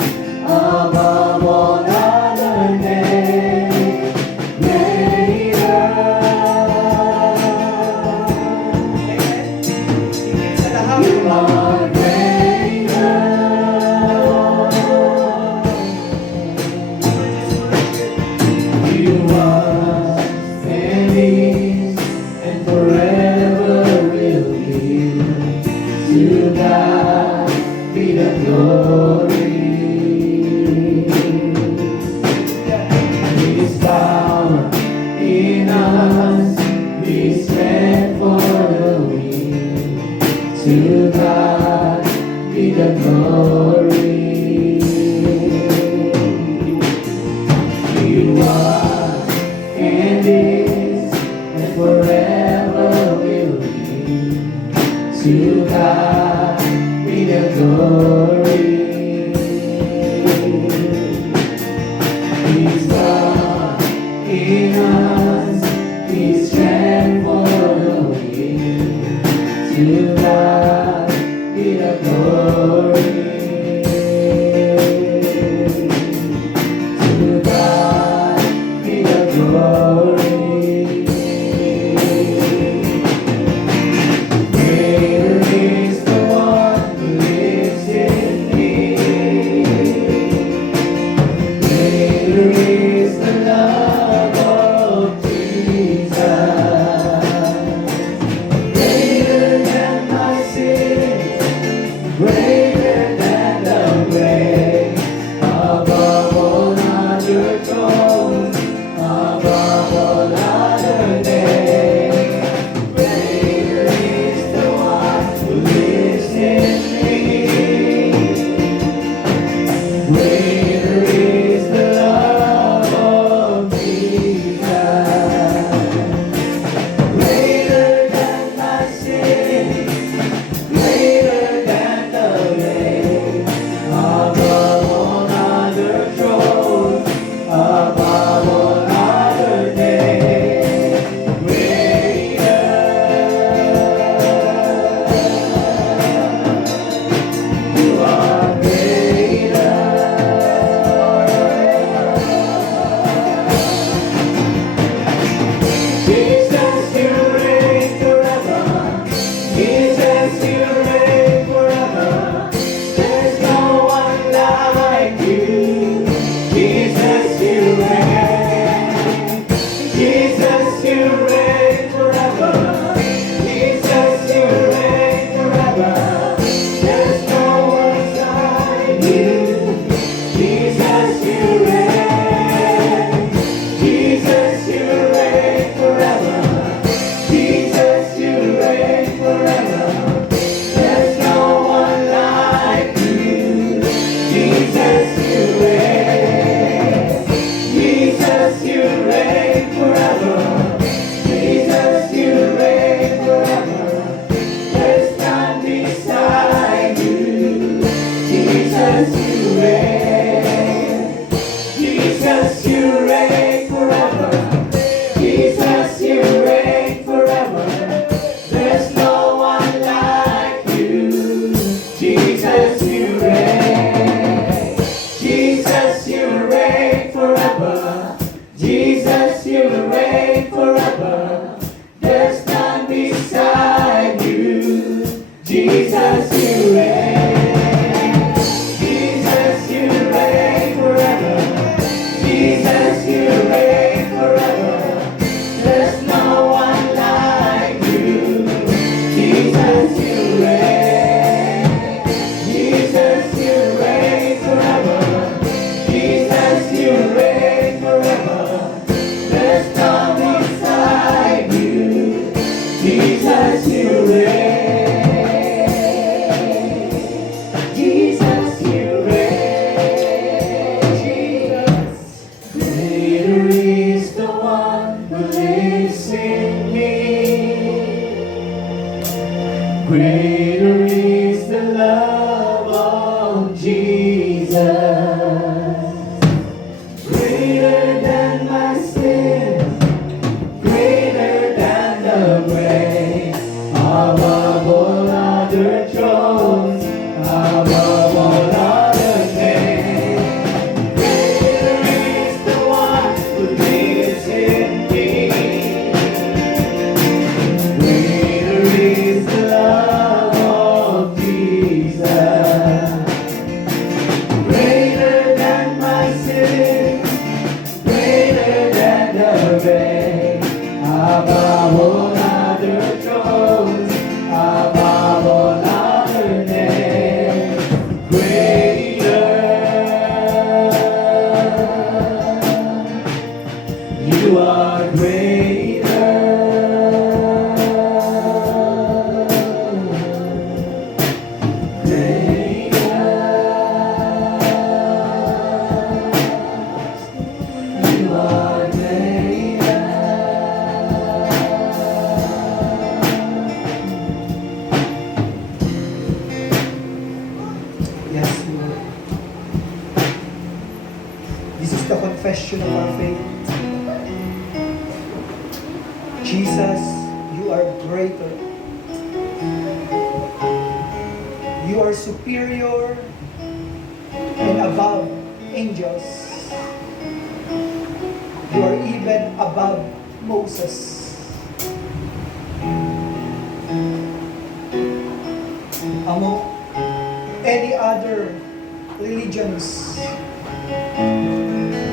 Greater is the love of Jesus. Greater than my sin, greater than the grave. Above all other thrones, above all other names. Greater. You are greater. Jesus, you reign forever. Jesus, you reign forever. There's no one like you. Jesus, you reign. Jesus, you reign forever. Jesus, you reign forever. There's no one like you. Jesus, you reign. Jesus, you reign forever. Jesus, you reign forever. There's no one like you. Jesus, you reign. Jesus, you reign forever. Jesus, you reign forever. There's none beside you. Jesus, you reign. Jesus, you reign forever. Jesus, you reign forever. There's no one like you. Jesus, you reign. Jesus, you reign forever. Jesus, you reign forever. There's none beside you. Jesus, you reign. Jesus, you reign forever. Jesus, you reign forever. There's no one like you. Jesus, you reign. Jesus, you reign forever. Jesus, you reign forever. There's none beside you. Jesus, you reign. Jesus, you reign. Jesus. Greater is the one who lives in me. Greater is the love of Jesus. Greater than my sin, greater than the grave. Above all other thrones, above all other names. Greater is the one who lives in me. Greater is the love of Jesus. Greater than my sin, greater than the grave. Above all other thrones, above all other names. Greater. You are greater. You are greater. Yes, Lord. This is the confession of our faith. Jesus, you are greater. You are superior and above angels. You are even above Moses. Among any other religions,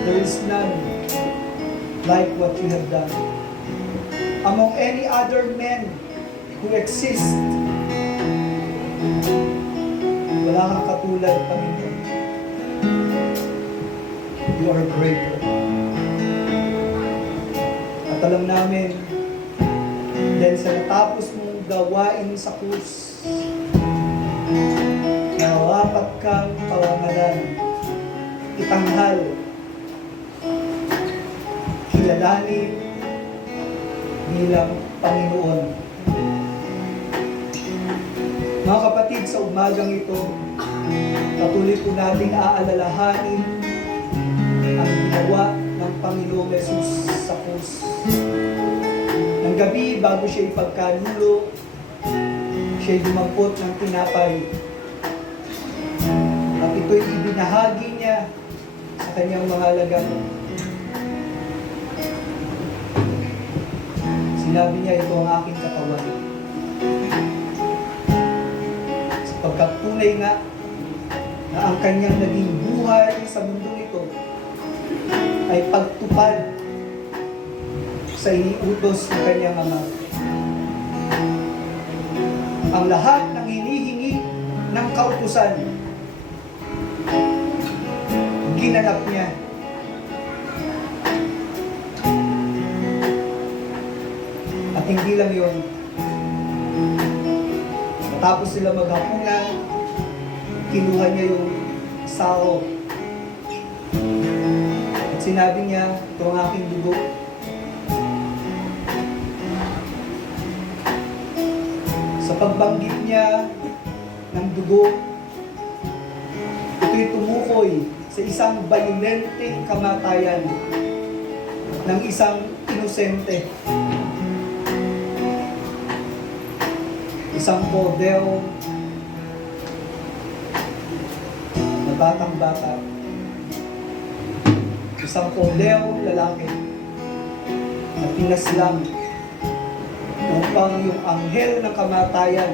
there is none like what you have done. Among any other men who exist, wala kang katulad, Panginoon. You are greater. At alam namin, dahil sa natapos mong gawain sa krus, narapat kang parangalan itanghal, kilalanin bilang Panginoon. Mga kapatid, sa umagang ito, patuloy po nating aalalahanin ang ginawa ng Panginoong Jesus sa krus. Ng gabi, bago siya ipagkanulo, siya'y dumampot ng tinapay. At ito'y ibinahagi niya sa kanyang mga alagad. Sinabi niya, ito ang aking katawan. Sapagkat tunay nga na ang kanyang naging buhay sa mundong ito ay pagtupad sa iniutos ng kanyang Ama. Ang lahat ng hinihingi ng kautusan, ginanap niya. At hindi lang yun. Matapos sila maghapunan, kinuha niya yung sao. At sinabi niya, ito ang aking dugo. Sa pagbanggit niya ng dugo, ito'y tumukoy sa isang bayolenteng kamatayan ng isang inosente. Isang bordel na batang-bata. Isang bordel lalaki na pinaslang upang yung anghel ng kamatayan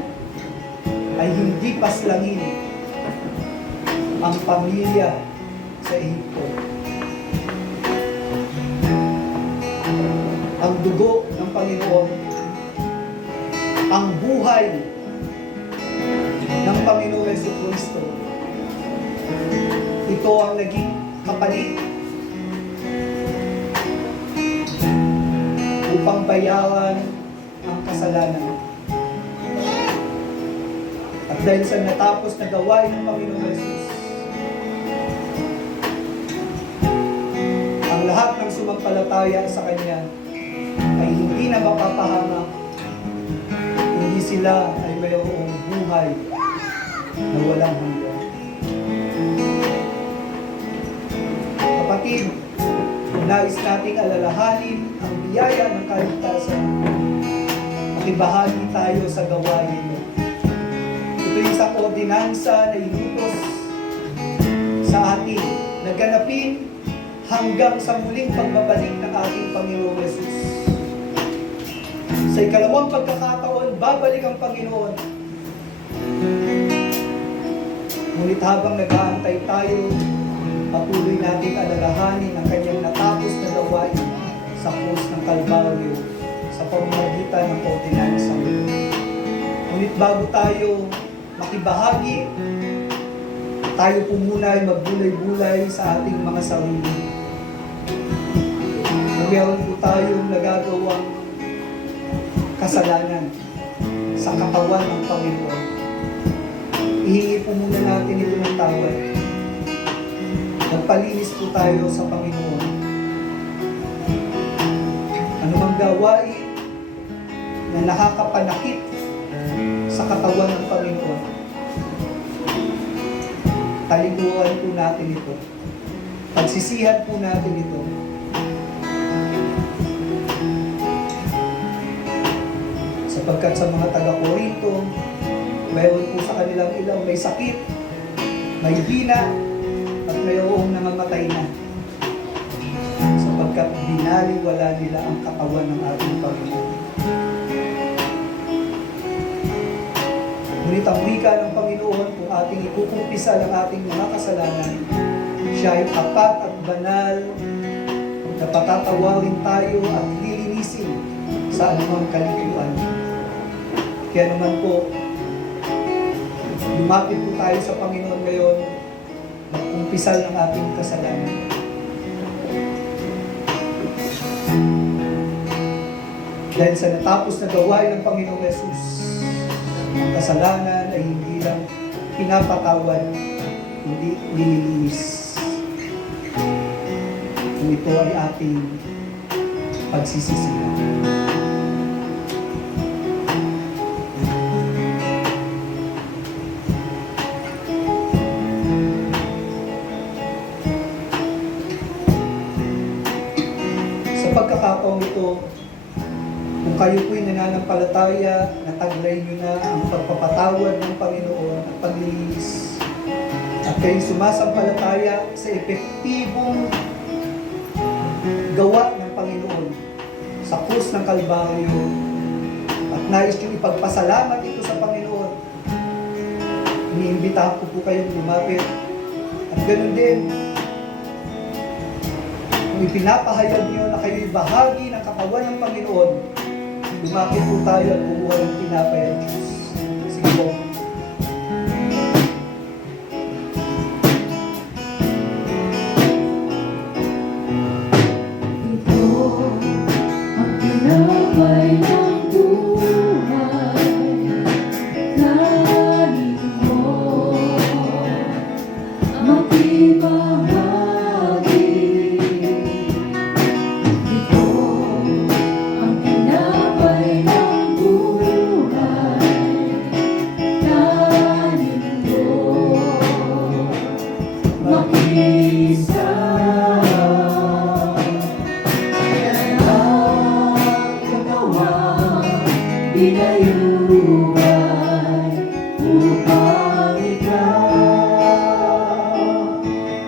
ay hindi paslangin ang pamilya sa Ehipto. Ang dugo ng Panginoon, ang buhay ng Panginoon Jesucristo, ito ang naging kapalit upang bayaran ang kasalanan. At dahil sa natapos na gawain ng Panginoon Jesus, ang lahat ng sumampalataya sa Kanya ay hindi na mapapahamak, hindi sila ay mayroong buhay na walang hanggan. Kapatid, nais nating alalahanin ang biyaya ng kaligtasan. Makibahagi tayo sa gawain. Ito yung isang ordinansa na inutos sa atin na ganapin hanggang sa muling pagbabalik ng ating Panginoong Jesus. Sa ikalawang pagkakataon, babalik ang Panginoon. Ngunit habang nag-aantay tayo, patuloy nating alalahanin ang kanyang natapos na gawain sa krus ng Kalbaryo sa pamamagitan ng ordinansa. Ngunit bago tayo makibahagi, tayo po muna ay magbulay-bulay sa ating mga sarili. Meron po tayong nagagawang kasalanan sa katawan ng Panginoon. Ihingi po muna natin ito ng tawad. Magpalinis po tayo sa Panginoon. Anumang gawain na nakakapanakit sa katawan ng Panginoon, talikuran po natin ito. Pagsisihan po natin ito. Sapagkat sa mga taga-Korinto, mayroon po sa kanilang ilang may sakit, may hina, at mayroong namamatay na. Sapagkat binaliwala nila ang katawan ng ating Panginoon. Ngunit ang wika ng Panginoon, kung ating ikukumpisa ang ating mga kasalanan, siya ay tapat at banal na patatawarin tayo at lilinisin sa anumang kalikuan. Kaya naman po, lumapit po tayo sa Panginoon ngayon, magkumpisal ng ating kasalanan. Dahil sa natapos na gawain ng Panginoong Jesus, ang kasalanan ay hindi lang pinapatawad, hindi nililinis. kung ito ay ating pagsisisihan. Sa pagkakataong ito, kung kayo po'y nananampalataya, nataglay nyo na ang pagpapatawad ng Panginoon at paglilinis, at kayo'y sumasampalataya sa epektibong gawa ng Panginoon sa krus ng Kalbaryo, at nais nyo ipagpasalamat ito sa Panginoon, iniimbitahan ko po kayong lumapit. At ganoon din, kung ipinapahayag nyo na kayo'y bahagi ng katawan ng Panginoon, lumapit po tayo at kumuha ng tinapay at Diyos. Sige po. Ito ang tinapay ng buhay, kanin mo, makibahagi. Ito ang tinapay ng buhay, kanin mo, makisa. Pinayugay upang ikaw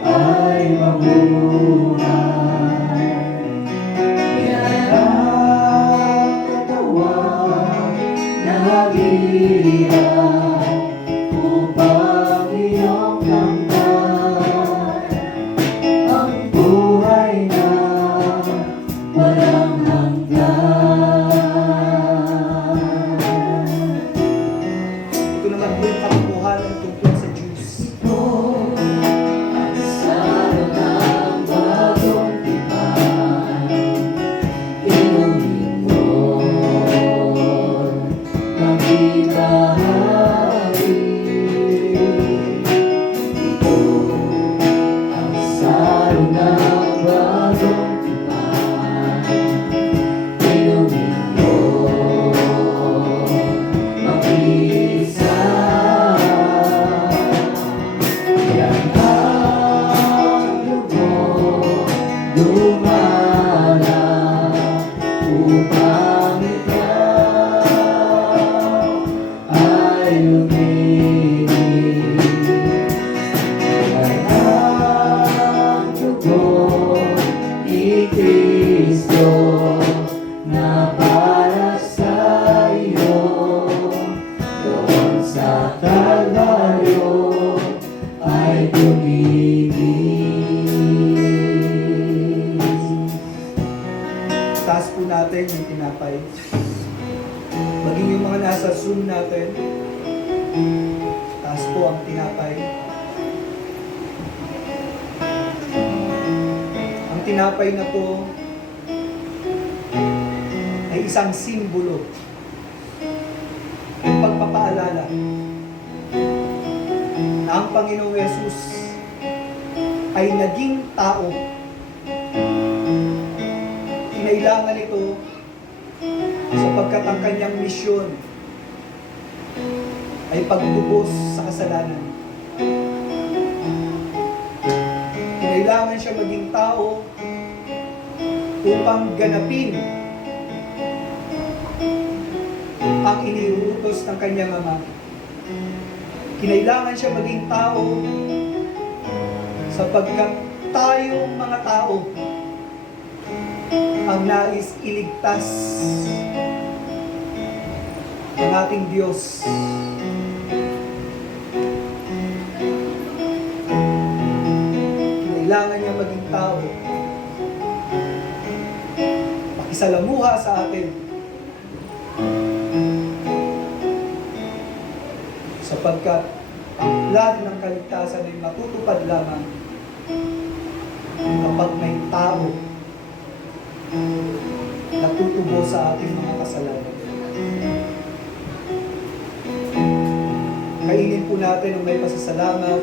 ay mamuhay. Yan ang katawan na hihirap upang iyong kamtan ang buhay na walang hanggan. Ito naman po yung katotohanan tungkol sa Diyos. Saro ng bagong tipan, inumin mo, makibahagi. Ito ang saro ng bagong tipan, inumin mo, makisa. Yan ang dugo lumala upang ikaw ay luminis. Yan ang dugo ni Kristo na para sa iyo doon sa Kalbaryo ay tumigis. Taas po natin yung tinapay. Maging yung mga nasa Zoom natin, taas po ang tinapay. Ang tinapay na to ay isang simbolo ng pagpapaalala na ang Panginoong Yesus ay naging tao. Kinailangan ito sapagkat ang kanyang misyon ay pagtubos sa kasalanan. Kinailangan siya maging tao upang ganapin ang iniuutos ng kanyang Ama. Kinailangan siya maging tao sapagkat tayong mga tao ang nais iligtas ng ating Diyos. Kinailangan niya maging tao, pakisalamuha sa atin, sapagkat ang plan ng kaligtasan ay matutupad lamang kapag may tao na tutubo sa ating mga kasalanan. Kainin po natin ng may pasasalamat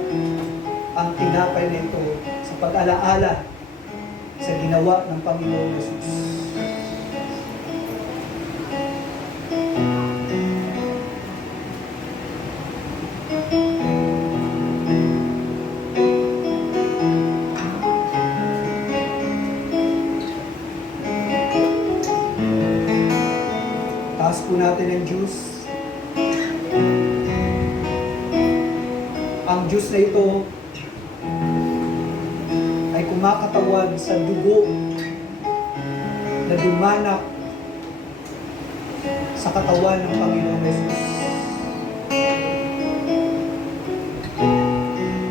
ang tinapay na ito sa pag-alaala sa ginawa ng Panginoong Jesus. Taas po natin ang juice. Ang juice na ito ay kumakatawan sa dugo na dumanak sa katawan ng Panginoong Jesus.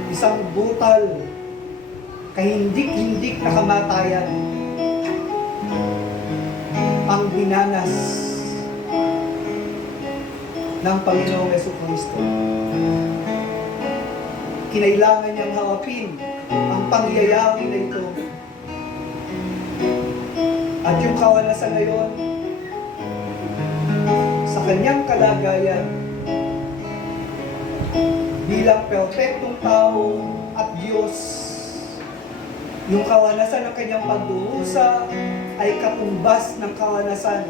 Isang brutal, kahindik-hindik na kamatayan ang binanas ng Panginoong Jesucristo. Kinailangan niyang harapin ang pangyayari na ito. At yung kawanasan na yun, sa kanyang kalagayan, bilang perpektong tao at Diyos, yung kawanasan ng kanyang pagdurusa ay katumbas ng kawanasan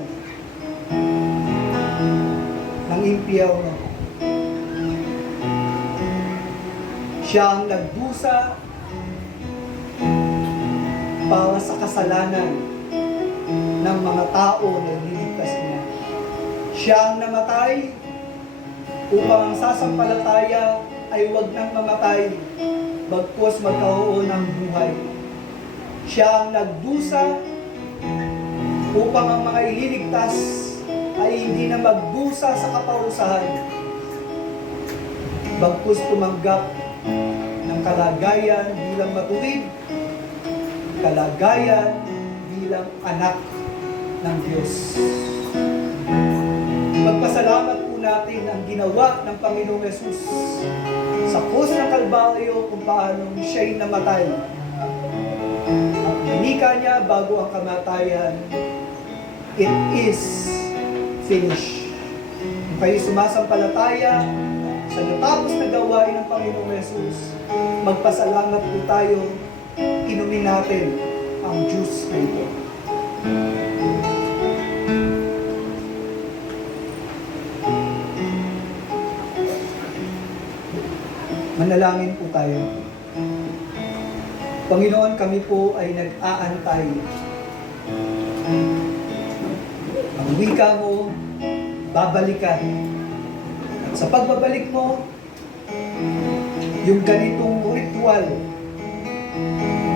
ng impyerno. Siya ang nagdusa para sa kasalanan ng mga tao na niligtas niya. Siya ang namatay upang ang sasampalataya ay huwag nang mamatay, bagkus magkaroon ng buhay. Siya ang nagdusa upang ang mga ililigtas ay hindi na magdusa sa kaparusahan, bagkus tumanggap ng kalagayan bilang matuwid, kalagayan bilang anak ng Diyos. Magpasalamat po natin ang ginawa ng Panginoong Jesus sa krus ng Kalbaryo kung paano siya'y namatay. Ang binika niya bago ang kamatayan, it is finished. Kung kayo sumasampalataya sa natapos na gawain ng Panginoong Jesus, magpasalamat po tayo, inumin natin ang juice na ito. Manalangin po tayo. Panginoon, kami po ay nag-aantay. Ang wika mo, babalikan. At sa pagbabalik mo, yung ganitong ritual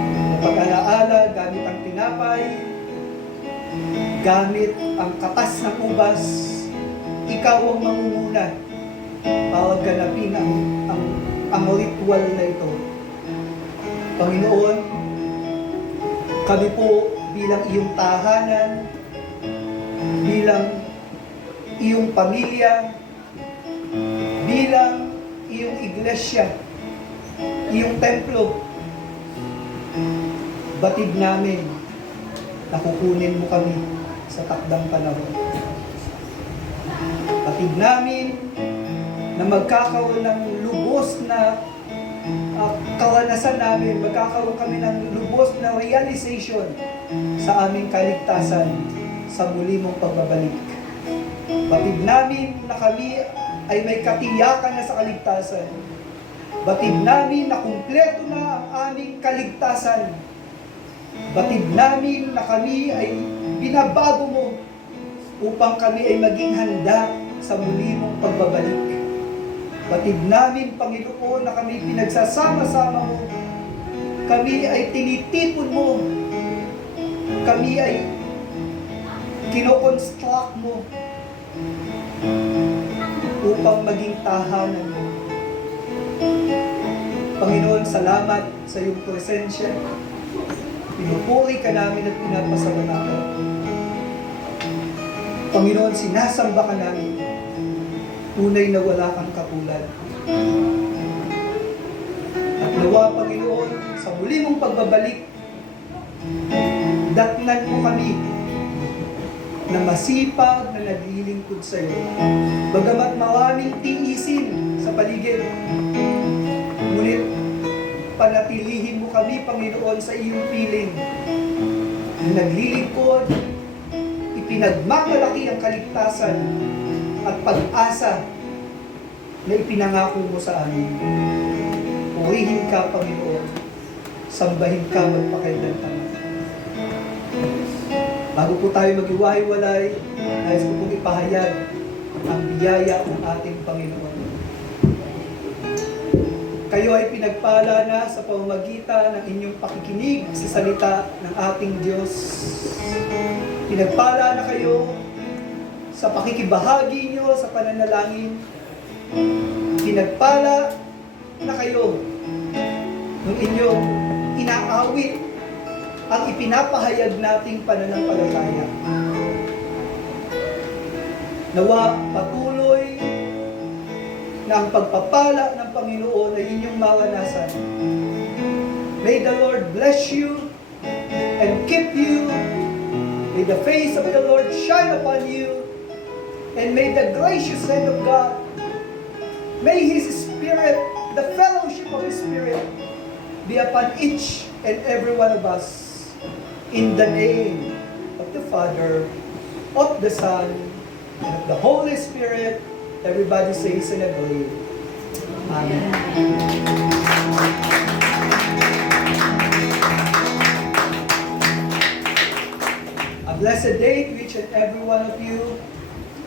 na pag-alaala gamit ang tinapay, gamit ang katas ng ubas, ikaw ang mangunguna para ganapin ang ritual na ito. Panginoon, kami po bilang iyong tahanan, bilang iyong pamilya, bilang iyong iglesia, iyong templo, batid namin na kukunin mo kami sa takdang panahon. Batid namin na magkakaroon ng lubos na kawanasan namin, magkakaroon kami ng lubos na realization sa aming kaligtasan sa muli mong pagbabalik. Batid namin na kami ay may katiyakan na sa kaligtasan. Batid namin na kumpleto na ang aming kaligtasan. Batid namin na kami ay binabago mo upang kami ay maging handa sa muli mong pagbabalik. Batid namin, Panginoon, na kami pinagsasama-sama mo. Kami ay tinitipon mo. Kami ay kino-construct mo upang maging tahanan mo. Panginoon, salamat sa iyong presensya. Pinupuri ka namin at pinapasalamatan. Panginoon, sinasamba ka namin. Tunay na wala kang katulad. At nawa, Panginoon, sa muli mong pagbabalik, datnan mo kami na masipag na naglilingkod sa iyo. Bagamat maraming tiisin sa paligid, ngunit panatilihin mo kami, Panginoon, sa iyong piling. Na naglilingkod, ipinagmamalaki ang kaligtasan at pag-asa na ipinangako mo sa amin. Purihin ka, Panginoon. Sambahin ka magpakailanman. Bago po tayo mag-iwahiwalay, nais ko pong ipahayag ang biyaya ng ating Panginoon. Kayo ay pinagpala na sa pamamagitan ng inyong pakikinig sa salita ng ating Diyos. Pinagpala na kayo sa pakikibahagi nyo sa pananalangin. Pinagpala na kayo ng inyong inaawit ang ipinapahayag nating pananampalataya. Nawa patuloy na ang pagpapala ng Panginoon ay inyong maranasan. May the Lord bless you and keep you. May the face of the Lord shine upon you. And may the gracious hand of God, may His Spirit, the fellowship of His Spirit, be upon each and every one of us. In the name of the Father, of the Son, and of the Holy Spirit, everybody says and agree. Amen. A blessed day to each and every one of you.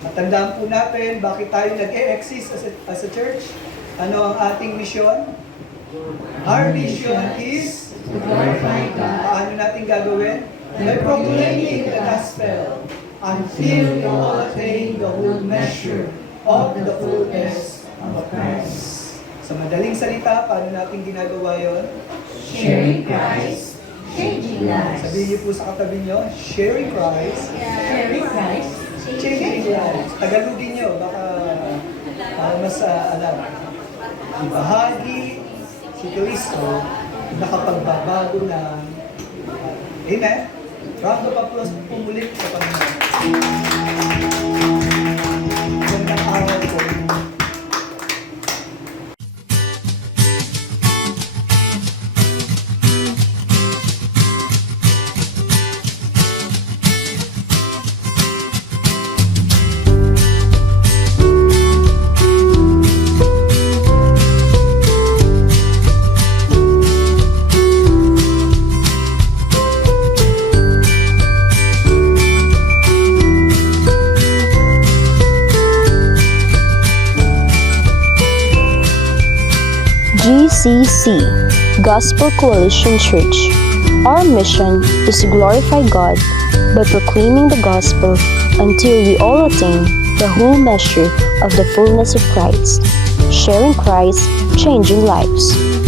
Matandaan po natin bakit tayo nag-e-exist as a church. Ano ang ating mission? Our mission is To glorify God. Paano natin gagawin? By proclaiming the gospel until we all attain the whole measure of the fullness of Christ. Sa madaling salita, paano natin ginagawa yon? Sharing Christ, changing lives. Sabihin niyo po sa katabi niyo, sharing Christ, Sharing Christ, changing lives. Tagalogin niyo, baka mas alam. Ibahagi si Kristo nakapagbabago ng Amen? Round of applause po muli sa Panginoon. Magandang araw po. GCC, Gospel Coalition Church. Our mission is to glorify God by proclaiming the gospel until we all attain the whole measure of the fullness of Christ. Sharing Christ, changing lives.